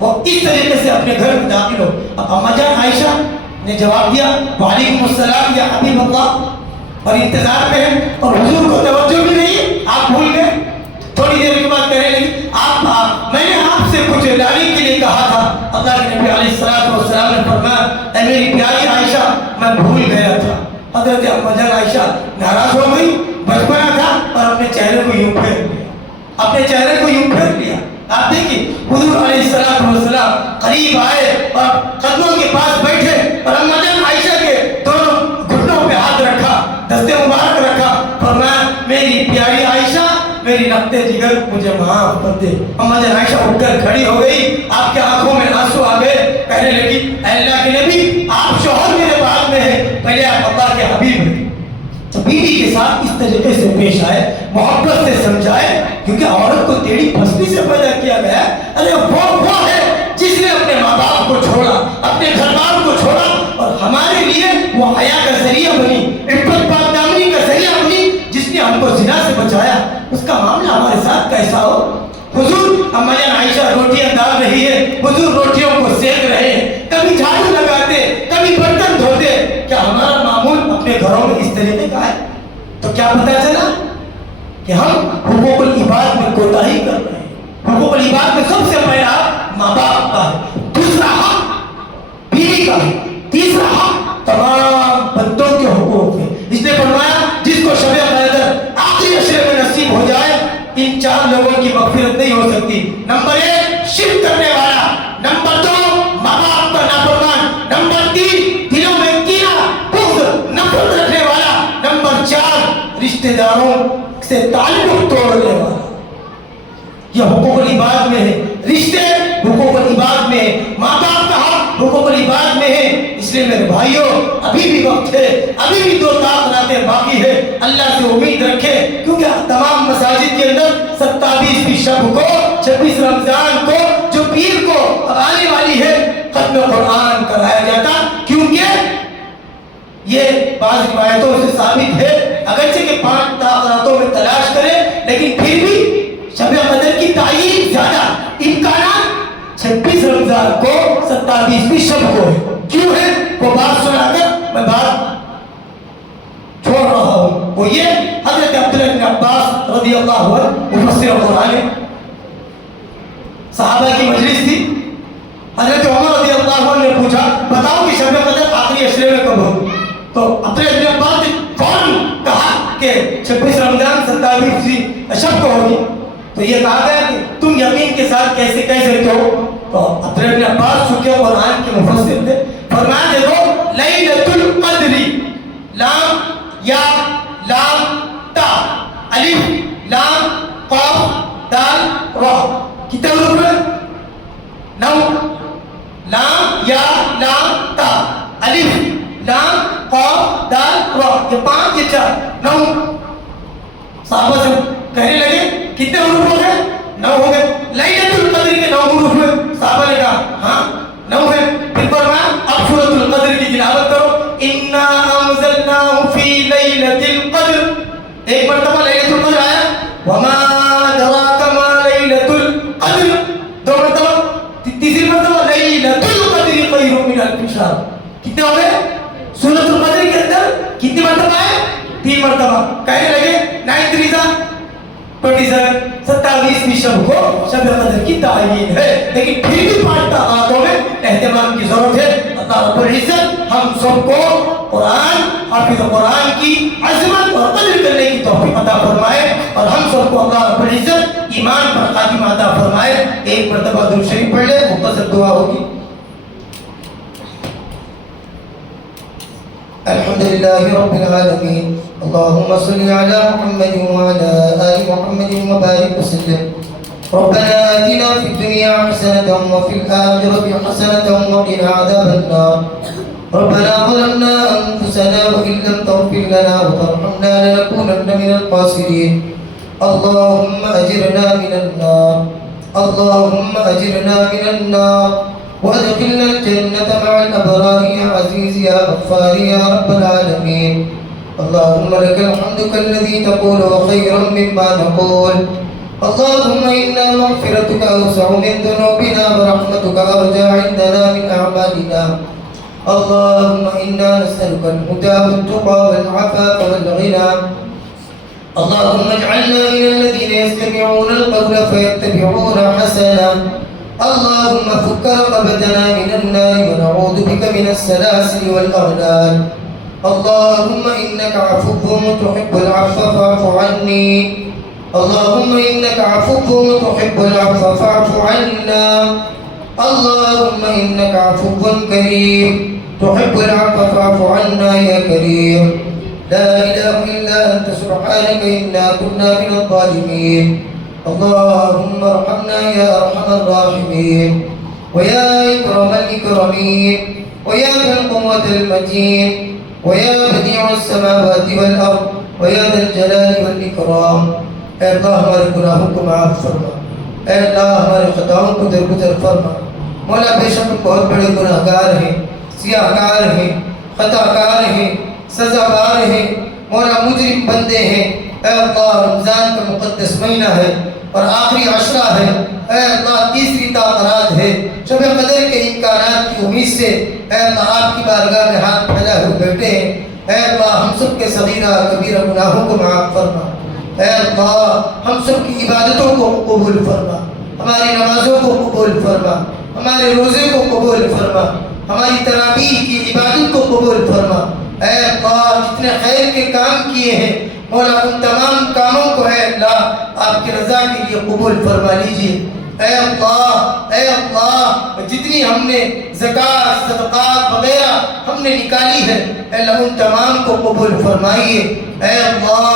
وہ اس طریقے سے اپنے گھر میں داخل ہو. اب اما جان عائشہ نے جواب دیا وعلیکم السلام یا حبیب اللہ، اور انتظار میں ہے اور حضور کو توجہ بھی نہیں ہے. آپ بھول گئے. تھوڑی دیر کے بعد کہنے لگی میں نے آپ سے کچھ لانے کے لیے کہا تھا. اللہ کے نبی علیہ السلام نے فرمایا اے میری پیاری عائشہ میں بھول گیا تھا. حضرت اما جان عائشہ ناراض ہو گئی، بچپنا تھا اور اپنے چہرے کو یوں پھیر لیا. آپ دیکھیے حضور علیہ السلام قریب آئے اور قدموں کے پاس بیٹھے اور اما جان عائشہ کے دونوں گھٹنوں پہ ہاتھ رکھا، دستے مبارک رکھا. فرمایا میری پیاری عائشہ، میری نقطے جگر مجھے معاف کر دے. اما جان عائشہ اٹھ کر کھڑی ہو گئی، آپ کے آنکھوں میں آنسو آ گئے. کہنے لگی اے اللہ کے نبی آپ شوہر میرے بعد میں ہیں، پہلے آپ اللہ کے حبیب ہیں. تو بیوی کے ساتھ اس طریقے سے پیش آئے، محبت سے سمجھائے، کیونکہ عورت کو ٹیڑھی پھسلی سے پیدا کیا گیا ہے. ارے وہ ہے جس نے اپنے ماں باپ کو چھوڑا، اپنے گھر بار کو چھوڑا اور ہمارے لیے وہ حیا کا ذریعہ بنی، عفت پاک دامنی کا ذریعہ بنی، جس نے ہم کو زنا سے بچایا. اس کا معاملہ ہمارے ساتھ کیسا ہو. حضور اما جان عائشہ روٹیاں ڈال رہی ہے، حضور روٹیوں کو سیک رہے ہیں، کبھی جھاڑو لگاتے، کبھی برتن دھوتے. کیا ہمارا معمول اپنے گھروں میں اس طریقے کا ہے؟ تو کیا پتہ چلا کہ ہم حقوق العباد میں کوتاہی کر رہے ہیں. حقوق العباد میں سب سے پہلا ماں باپ کا ہے، دوسرا حق بیوی کا ہے، تیسرا حق تمام بندوں کے حقوق ہے. اس نے فرمایا جس کو شب قدر آخری عشرے میں نصیب ہو جائے ان چار لوگوں کی مغفرت نہیں ہو سکتی. نمبر 1 شرک کرنے والا، نمبر 2 ماں باپ کا نافرمان، نمبر 3 دلوں میں کینہ بغض نفرت رکھنے والا، نمبر 4 رشتہ داروں سے تعلق توڑنے والا. یہ حقوق العباد میں ہے. رشتے حقوق العباد میں ہے، ماں باپ کا حق حقوق العباد میں ہے. اس لیے میرے بھائیوں ابھی بھی وقت ہے، ابھی بھی 2 راتیں باقی ہے. اللہ سے امید رکھے، کیونکہ تمام مساجد کے اندر 27 شب کو 26 رمضان کو جو پیر کو اب آنے والی ہے ختم قرآن کرایا جاتا. کیونکہ یہ بعض روایتوں سے ثابت ہے، اگرچہ کہ 5 راتوں میں تلاش کرے لیکن پھر بھی شب قدر کی تعین زیادہ امکانات 26 رمضان کو 27ویں شب کو ہے. کیوں ہے وہ بات سنا کر میں بات چھوڑ رہا ہوں. وہ یہ حضرت عبداللہ بن عباس رضی اللہ عنہ مفسر قرآن صحابہ کی مجلس تھی. حضرت عمر رضی اللہ عنہ نے پوچھا بتاؤ کہ شب قدر آخری عشرے میں کب ہو؟ تو عبداللہ بن عباس نے فوراً کہا کہ 26 رمضان 27ویں شب کو ہوگی. تو یہ کہا گیا کہ تم یقین کے ساتھ کیسے کہہ سکتے ہو؟ تو عبداللہ بن عباس چونکہ قرآن کے مفسر تھے فرمایا دیکھو لیلۃ القدر لام یا لام تا الف لام قاف دال را کتنے حروف ہیں؟ 9. لام یا لام تا الف لام قاف دال را، یہ 5 یہ 4 9. صحابہ سے کہنے لگے کتنے حروف ہو گئے؟ 9 ہو گئے. لیلۃ القدر کے 9 حروف ہیں. صحابہ نے کہا ہاں 9 ہے. پھر فرمایا اب سورۃ القدر کی تلاوت کرو. انا انزلناه فی لیلۃ القدر. ایک مرتبہ لیلۃ القدر آیا وما ادراک ما لیلۃ القدر. 2 مرتبہ، تیسری مرتبہ لیلۃ القدر خیر من الف شہر. کتنے ہو گئے؟ سورۃ القدر کے اندر کتنی مرتبہ ہے؟ 3 مرتبہ. کہنے لگے 9 3 27 27ویں شب کو شب قدر کی تعین ہے. لیکن پھر بھی 5 راتوں میں اہتمام کی ضرورت ہے. اللہ رب العزت ہم سب کو قرآن حافظ قرآن کی عظمت اور قدر کرنے کی توفیق عطا فرمائے اور ہم سب کو اللہ رب العزت ایمان پر خاتمہ عطا فرمائے. ایک مرتبہ درود شریف پڑھ لیں، مختصر دعا ہوگی. الحمد لله رب العالمين اللهم صل على محمد وعلى آل محمد وبارك وسلم. ربنا آتنا في الدنيا حسنة وفي الآخرة حسنة وقنا عذاب النار. ربنا ظلمنا أنفسنا وإن لم تغفر لنا وترحمنا لنكونن من الخاسرين. اللهم أجرنا من النار، اللهم أجرنا من النار وادخلنا الجنة مع الأبرار يا عزيز يا غفار يا رب العالمين. اللهم لك الحمد كالذي تقول وخيرا مما نقول اللهم إنا مغفرتك أوسع من ذنوبنا ورحمتك أرجى عندنا من أعمالنا. اللهم إنا نسألك الهدى والتقى والعفاف والغنى. اللهم اجعلنا من الذين يستمعون القول فيتبعون حسنا. اللهم فك رقبتنا من النار ونعوذ بك من السلاسل والأغلال. اللهم إنك عفو تحب العفو فاعف عني. اللهم إنك عفو تحب العفو فاعف عنا. اللهم إنك عفو كريم تحب العفو فاعف عنا يا كريم. لا إله إلا أنت سبحانك إنا كنا من الظالمين. اللهم ارحمنا يا أرحم الراحمين ويا أكرم الأكرمين ويا ذا القوة المتين ويا بديع السماوات والأرض ويا ذا الجلال والإكرام. اے اللہ ہمارے گناہوں کو معاف فرما. اے اللہ ہمارے خطاؤں کو درگزر فرما. مولا بے شک بہت بڑے گناہ گار ہیں، سیاہ کار ہیں، خطا کار ہیں، سزا بار ہیں، مولا مجرم بندے ہیں. اے اللہ رمضان کا مقدس مہینہ ہے اور آخری عشرہ ہے. اے اللہ تیسری تاخیرات ہے. شب قدر کے امکانات کی امید سے اے اللہ آپ کی بارگاہ میں ہاتھ پھیلائے ہوئے بیٹھے ہیں. اے اللہ ہم سب کے صغیرہ کبیرہ گناہوں کو معاف فرما. اے اللہ ہم سب کی عبادتوں کو قبول فرما. ہماری نمازوں کو قبول فرما. ہمارے روزے کو قبول فرما. ہماری تراویح کی عبادت کو قبول فرما. اے اللہ جتنے خیر کے کام کیے ہیں مولا ان تمام کاموں کو اے اللہ آپ کی رضا کے لیے قبول فرما لیجیے. اے اللہ جتنی ہم نے زکوٰۃ صدقات وغیرہ ہم نے نکالی ہے اے اللہ ان تمام کو قبول فرمائیے. اے اللہ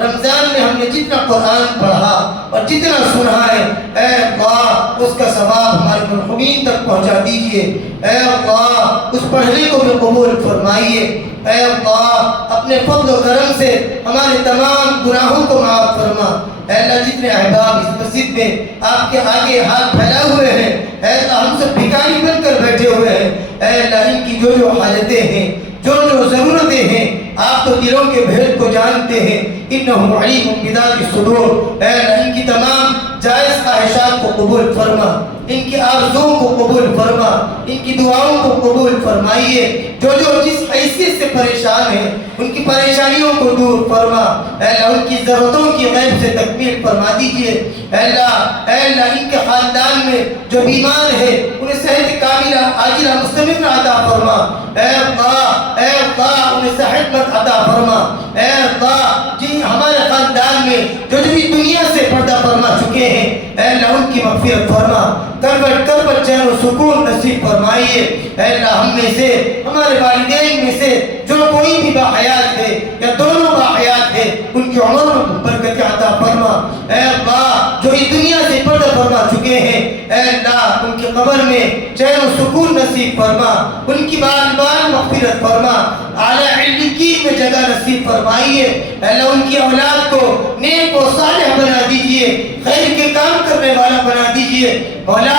رمضان میں ہم نے جتنا قرآن پڑھا اور جتنا سنا ہے اے اللہ اس کا ثواب ہمارے مرحومین تک پہنچا دیجیے. اے اللہ اس پڑھنے کو بھی قبول فرمائیے. اے اللہ اپنے فضل و کرم سے ہمارے تمام گناہوں کو معاف فرما. اے اللہ جتنے احباب اس مسجد میں آپ کے آگے ہاتھ پھیلائے ہوئے ہیں اے اللہ ہم سب بھکاری بن کر بیٹھے ہوئے ہیں. اے اللہ ان کی جو حاجتیں ہیں جو ضرورتیں ہیں آپ تو دلوں کے بھید کو جانتے ہیں. انہ علیم بذات الصدور. اے اللہ ان کی تمام جائز خواہشات کو قبول فرما. ان کی آرزوؤں کو قبول فرما. ان کی دعاؤں کو قبول فرمائیے. جو جس حیثیت سے پریشان ہیں ان کی پریشانیوں کو دور فرما. اے اللہ ان کی ضرورتوں کی غیب سے تکمیل فرما دیجیے. اے اللہ ان کے خاندان میں جو بیمار ہے انہیں صحت کاملہ عاجلہ مستمر عطا فرما. اے اللہ انہیں صحت مند عطا فرما. اے اللہ جن ہمارے خاندان میں جو بھی دنیا سے پردہ فرما چکے ہیں اے اللہ ان کی مغفرت فرما. کربت چین و سکون نصیب فرمائیے. اے اللہ ہم میں سے ہمارے والدین میں سے جو کوئی بھی باحیات ہے یا دونوں باحیات ہے ان کی عمر میں برکت عطا فرما. اے اللہ جو اس دنیا سے پردہ فرما چکے ہیں اے اللہ ان کی قبر میں چین و سکون نصیب فرما. ان کی بار بار مغفرت فرما. اعلیٰ علین میں جگہ نصیب فرمائیے. اے اللہ ان کی اولاد کو نیک و صالح بنا دیجیے. خیر کے کام کرنے والا بنا دیجیے. مولا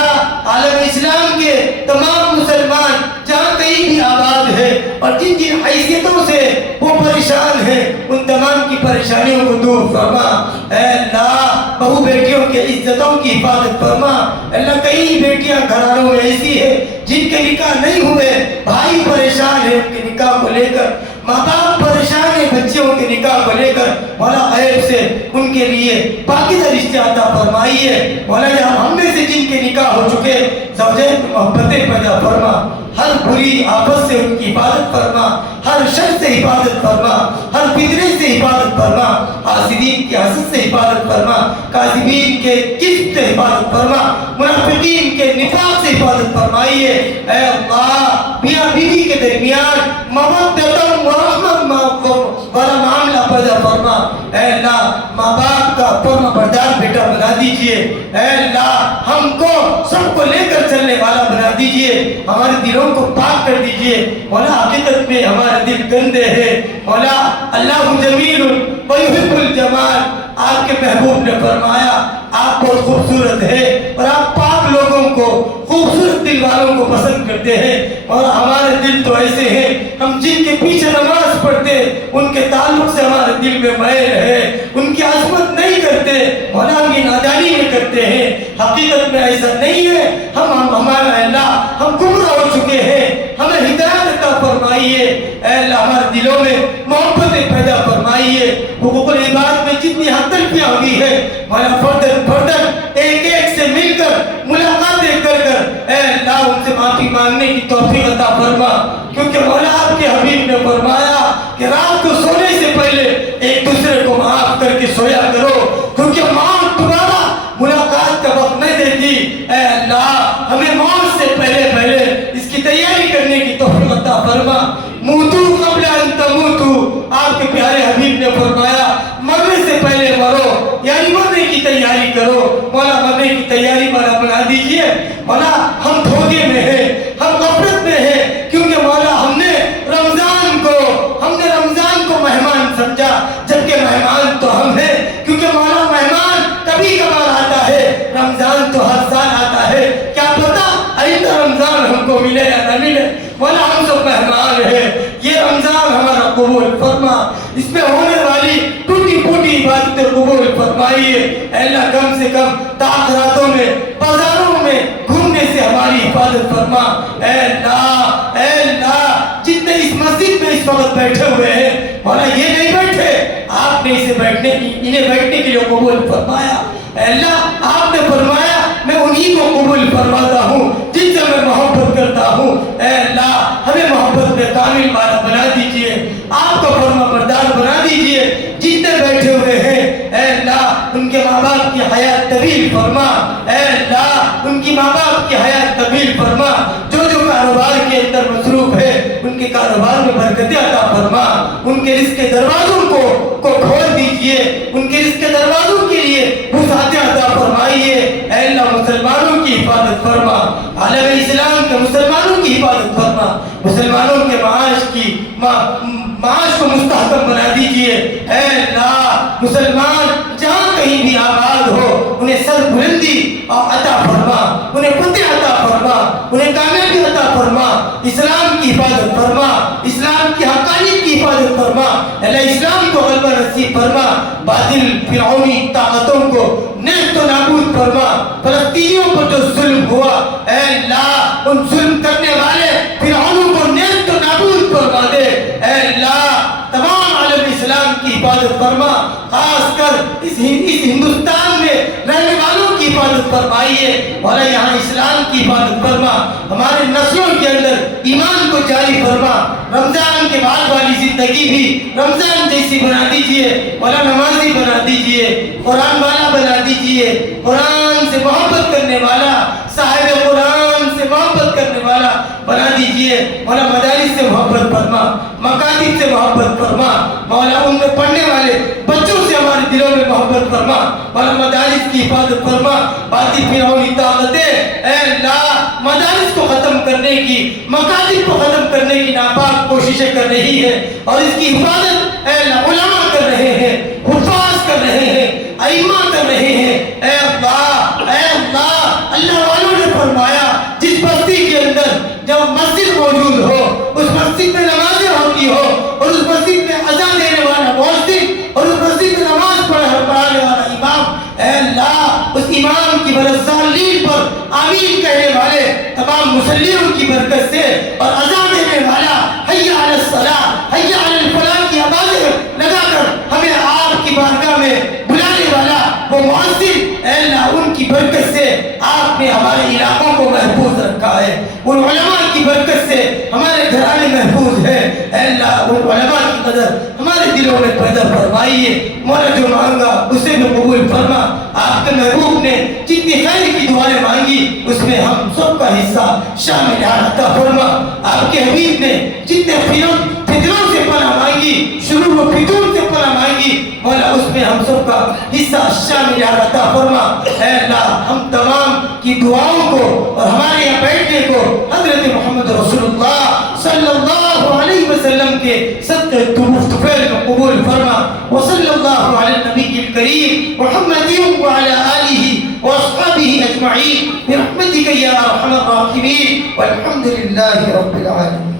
عالم اسلام کے تمام مسلمان جہاں کہیں بھی آباد ہے اور جن حیثیتوں سے وہ پریشان ہیں ان تمام کی پریشانیوں کو دور فرما. اے اللہ بہو بیٹیوں کے عزتوں کی حفاظت فرما. اللہ کئی بیٹیاں گھرانوں میں ایسی ہے جن کے نکاح نہیں ہوئے، بھائی پریشان ہے ان کے نکاح کو لے کر، ماں باپ پریشان ہے بچیوں کے نکاح کو لے کر. مولا غیب سے ان کے لیے پاکیزہ رشتے عطا فرمائیے. مولا ہم میں سے جن کے نکاح ہو چکے زوجین میں محبتیں پیدا فرما. ہر بری آفت سے ان کی حفاظت فرما. ہر شر سے حفاظت فرما. ہر فتنے سے حفاظت فرما. حاسدین کی حسد سے حفاظت فرما. کاذبین کے کذب سے حفاظت فرما. منافقین کے نفاق سے حفاظت فرمائیے. اے اللہ میاں بیوی کے درمیان مودت و رحمت والا معاملہ پیدا فرما. اے اللہ ماں باپ کا فرما بردار بیٹا بنا دیجیے. اے اللہ ہم کو سب کو لے کر چلنے والا بنا دیجیے. ہمارے دلوں کو پاک کر دیجیے. مولا حقیقت میں ہمارے دل گندے ہیں. مولا اللہ جمیل ویحب الجمال. آپ کے محبوب نے فرمایا آپ بہت خوبصورت ہے اور آپ پاک لوگوں کو خوبصورت دل والوں کو پسند کرتے ہیں. اور ہمارے دل تو ایسے ہیں ہم جن کے پیچھے نماز پڑھتے ان کے تعلق سے ہمارے دل میں میل ہے. ان کی عظمت نہیں کرتے کرتے ہیں. حقیقت میں ایسا نہیں ہے. ہمارا اللہ ہم گمراہ ہو چکے ہیں. ہمیں ہدایت عطا فرمائیے. اے اللہ ہمارے دلوں میں محبتیں پیدا فرمائیے. حقوق العباد میں جتنی حد تلفیاں ہوئی ہے مولا فردن ایک ایک سے مل کر ملاقاتیں کر اے اللہ ان سے معافی مانگنے کی توفیق عطا فرما. کیونکہ مولا آپ کے حبیب نے فرمایا کہ رات کو سونے سے پہلے ایک دوسرے کو معاف کر کے سویا کرو, کیونکہ موت دوبارہ ملاقات کا وقت نہیں دیتی. اے اللہ ہمیں موت سے پہلے اس کی تیاری کرنے کی توفیق عطا فرما. موتو قبل ان تموتو, آپ کے پیارے حبیب نے فرمایا مرنے سے پہلے مرو, یعنی مرنے کی تیاری کرو. مولا مرنے کی تیاری مولا بنا دیجئے. مولا ہم دھوکے میں ہیں, ہم غفلت میں ہیں, کیونکہ مولا ہم نے رمضان کو مہمان سمجھا, جبکہ مہمان تو ہم ہیں. کیونکہ مولا مہمان کبھی کبھار آتا ہے, رمضان تو ہر سال آتا ہے. کیا پتا آئندہ رمضان ہم کو ملے یا نہ ملے. مولا ہم سب مہمان ہیں, یہ رمضان ہمارا قبول فرما. اس میں ہونے والی ٹوٹی پھوٹی عبادتیں قبول فرمائیے. اے اللہ کم سے کم تاخیراتوں میں بازاروں میں گھومنے سے ہماری حفاظت فرما. اے اللہ جتنے اس مسجد میں اس وقت بیٹھے ہوئے ہیں مولا یہ نہیں بیٹھے, آپ نے انہیں بیٹھنے کے لیے قبول فرمایا. اے اللہ آپ نے فرمایا میں انہی کو قبول فرماتا ہوں جن سے میں محبت کرتا ہوں. اے اللہ ہمیں محبت میں کامل والا بنا دیجئے, آپ کو فرما بردار بنا دیجئے. جتنے بیٹھے ہوئے ہیں اے اللہ ان کے ماں باپ کی حیات طویل فرما. اے اللہ ان کی ماں باپ کی حیات طویل فرما. جو کاروبار کے اندر مصروف ہے ان کے کاروبار میں برکتیں عطا فرما. ان کے رزق کے دروازوں کو کھول دیجئے. ان کے رزق کے دروازوں کے لیے وسعتیں عطا فرمائیے. اے اللہ مسلمانوں کی حفاظت فرما, عالم اسلام کے مسلمانوں کی حفاظت فرما. مسلمانوں کے معاش کو مستحکم بنا دیجئے. اے اللہ مسلمان جہاں کہیں بھی آباد ہو انہیں سر بلندی عطا فرما, انہیں فتح عطا فرما, انہیں کامیابی عطا فرما. اسلام کی حفاظت فرما, اسلام کی حقانیت کی حفاظت فرما. اللہ اسلام کو غلبہ نصیب فرما. باطل فرعونی طاقتوں کو نیست و نابود فرما. فلسطینیوں پر جو ظلم ہوا اے اللہ ان ظلم کرنے والے فرعونوں کو نیست و نابود فرما دے. اے اللہ تمام عالم اسلام کی حفاظت فرما. خاص کر اس ہندوستان میں رہنے والوں کی حفاظت فرمائیے. اور یہاں اسلام کی حفاظت فرما. ہمارے نسلوں کے اندر ایمان کو جاری فرما. رمضان کے بعد والی زندگی بھی رمضان جیسی بنا دیجئے. مولا نمازی بنا دیجئے, قرآن والا بنا دیجئے, قرآن سے محبت کرنے والا, صاحب قرآن سے محبت کرنے والا بنا دیجئے. مولا مدارس سے محبت فرما, مکاتب سے محبت فرما. مولا ان میں پڑھنے والے بچوں سے ہمارے دلوں میں محبت فرما. مولا مدارس کی حفاظت فرما. باطل فرعونی طاقتیں اے اللہ مدارس کو ختم کرنے کی, مکاتب کو ختم کرنے کی ناپاک کوششیں کر رہی ہے, اور اس کی حفاظت اے اللہ علماء کر رہے ہیں, حفاظ کر رہے ہیں, ائمہ کر رہے ہیں. اے اللہ اللہ والوں نے فرمایا جس بستی کے اندر جب مسجد موجود ہو اس مسجد میں نمازیں ہوتی ہو, اور اس مسجد میں اذان دینے والا مؤذن, اور اس مسجد میں نماز پڑھانے والا امام, اے اللہ اس امام کی برسالین پر آمین کہنے والے تمام مسلموں کی برکت سے, اور اذان دینے والا حی علی الصلاۃ حی علی الفلاح کی آوازیں لگا کر ہمیں آپ کی بارگاہ میں بلانے والا وہ مؤذن, اے اللہ ان کی برکت سے آپ نے ہمارے علاقوں کو محفوظ رکھا ہے. ان علماء کی برکت سے ہمارے گھرانے محفوظ ہے. اے اللہ ان علماء کی قدر ہمارے دلوں میں پیدا فرمائیے. مولا جو مانگا اسے بھی قبول فرما. آپ کے محبوب نے جتنی خیر کی دعائیں مانگی اس میں ہم سب کا حصہ شامل عطا فرما. آپ کے حبیب نے جتنے فتنوں سے پناہ مانگی, شرور و فتون سے پناہ مانگی, مولا اس میں ہم سب کا حصہ شامل عطا فرما. اے اللہ ہم تمام کی دعاؤں کو اور ہمارے یہاں بیٹھنے کو حضرت محمد رسول اللہ صلی اللہ علیہ وسلم کے صدقے طفیل کو قبول فرما. وصلی اللہ علی النبی الکریم محمد وعلی آلہ واصحابہ اجمعین برحمتک یا ارحم الراحمین والحمد للہ رب العالمین.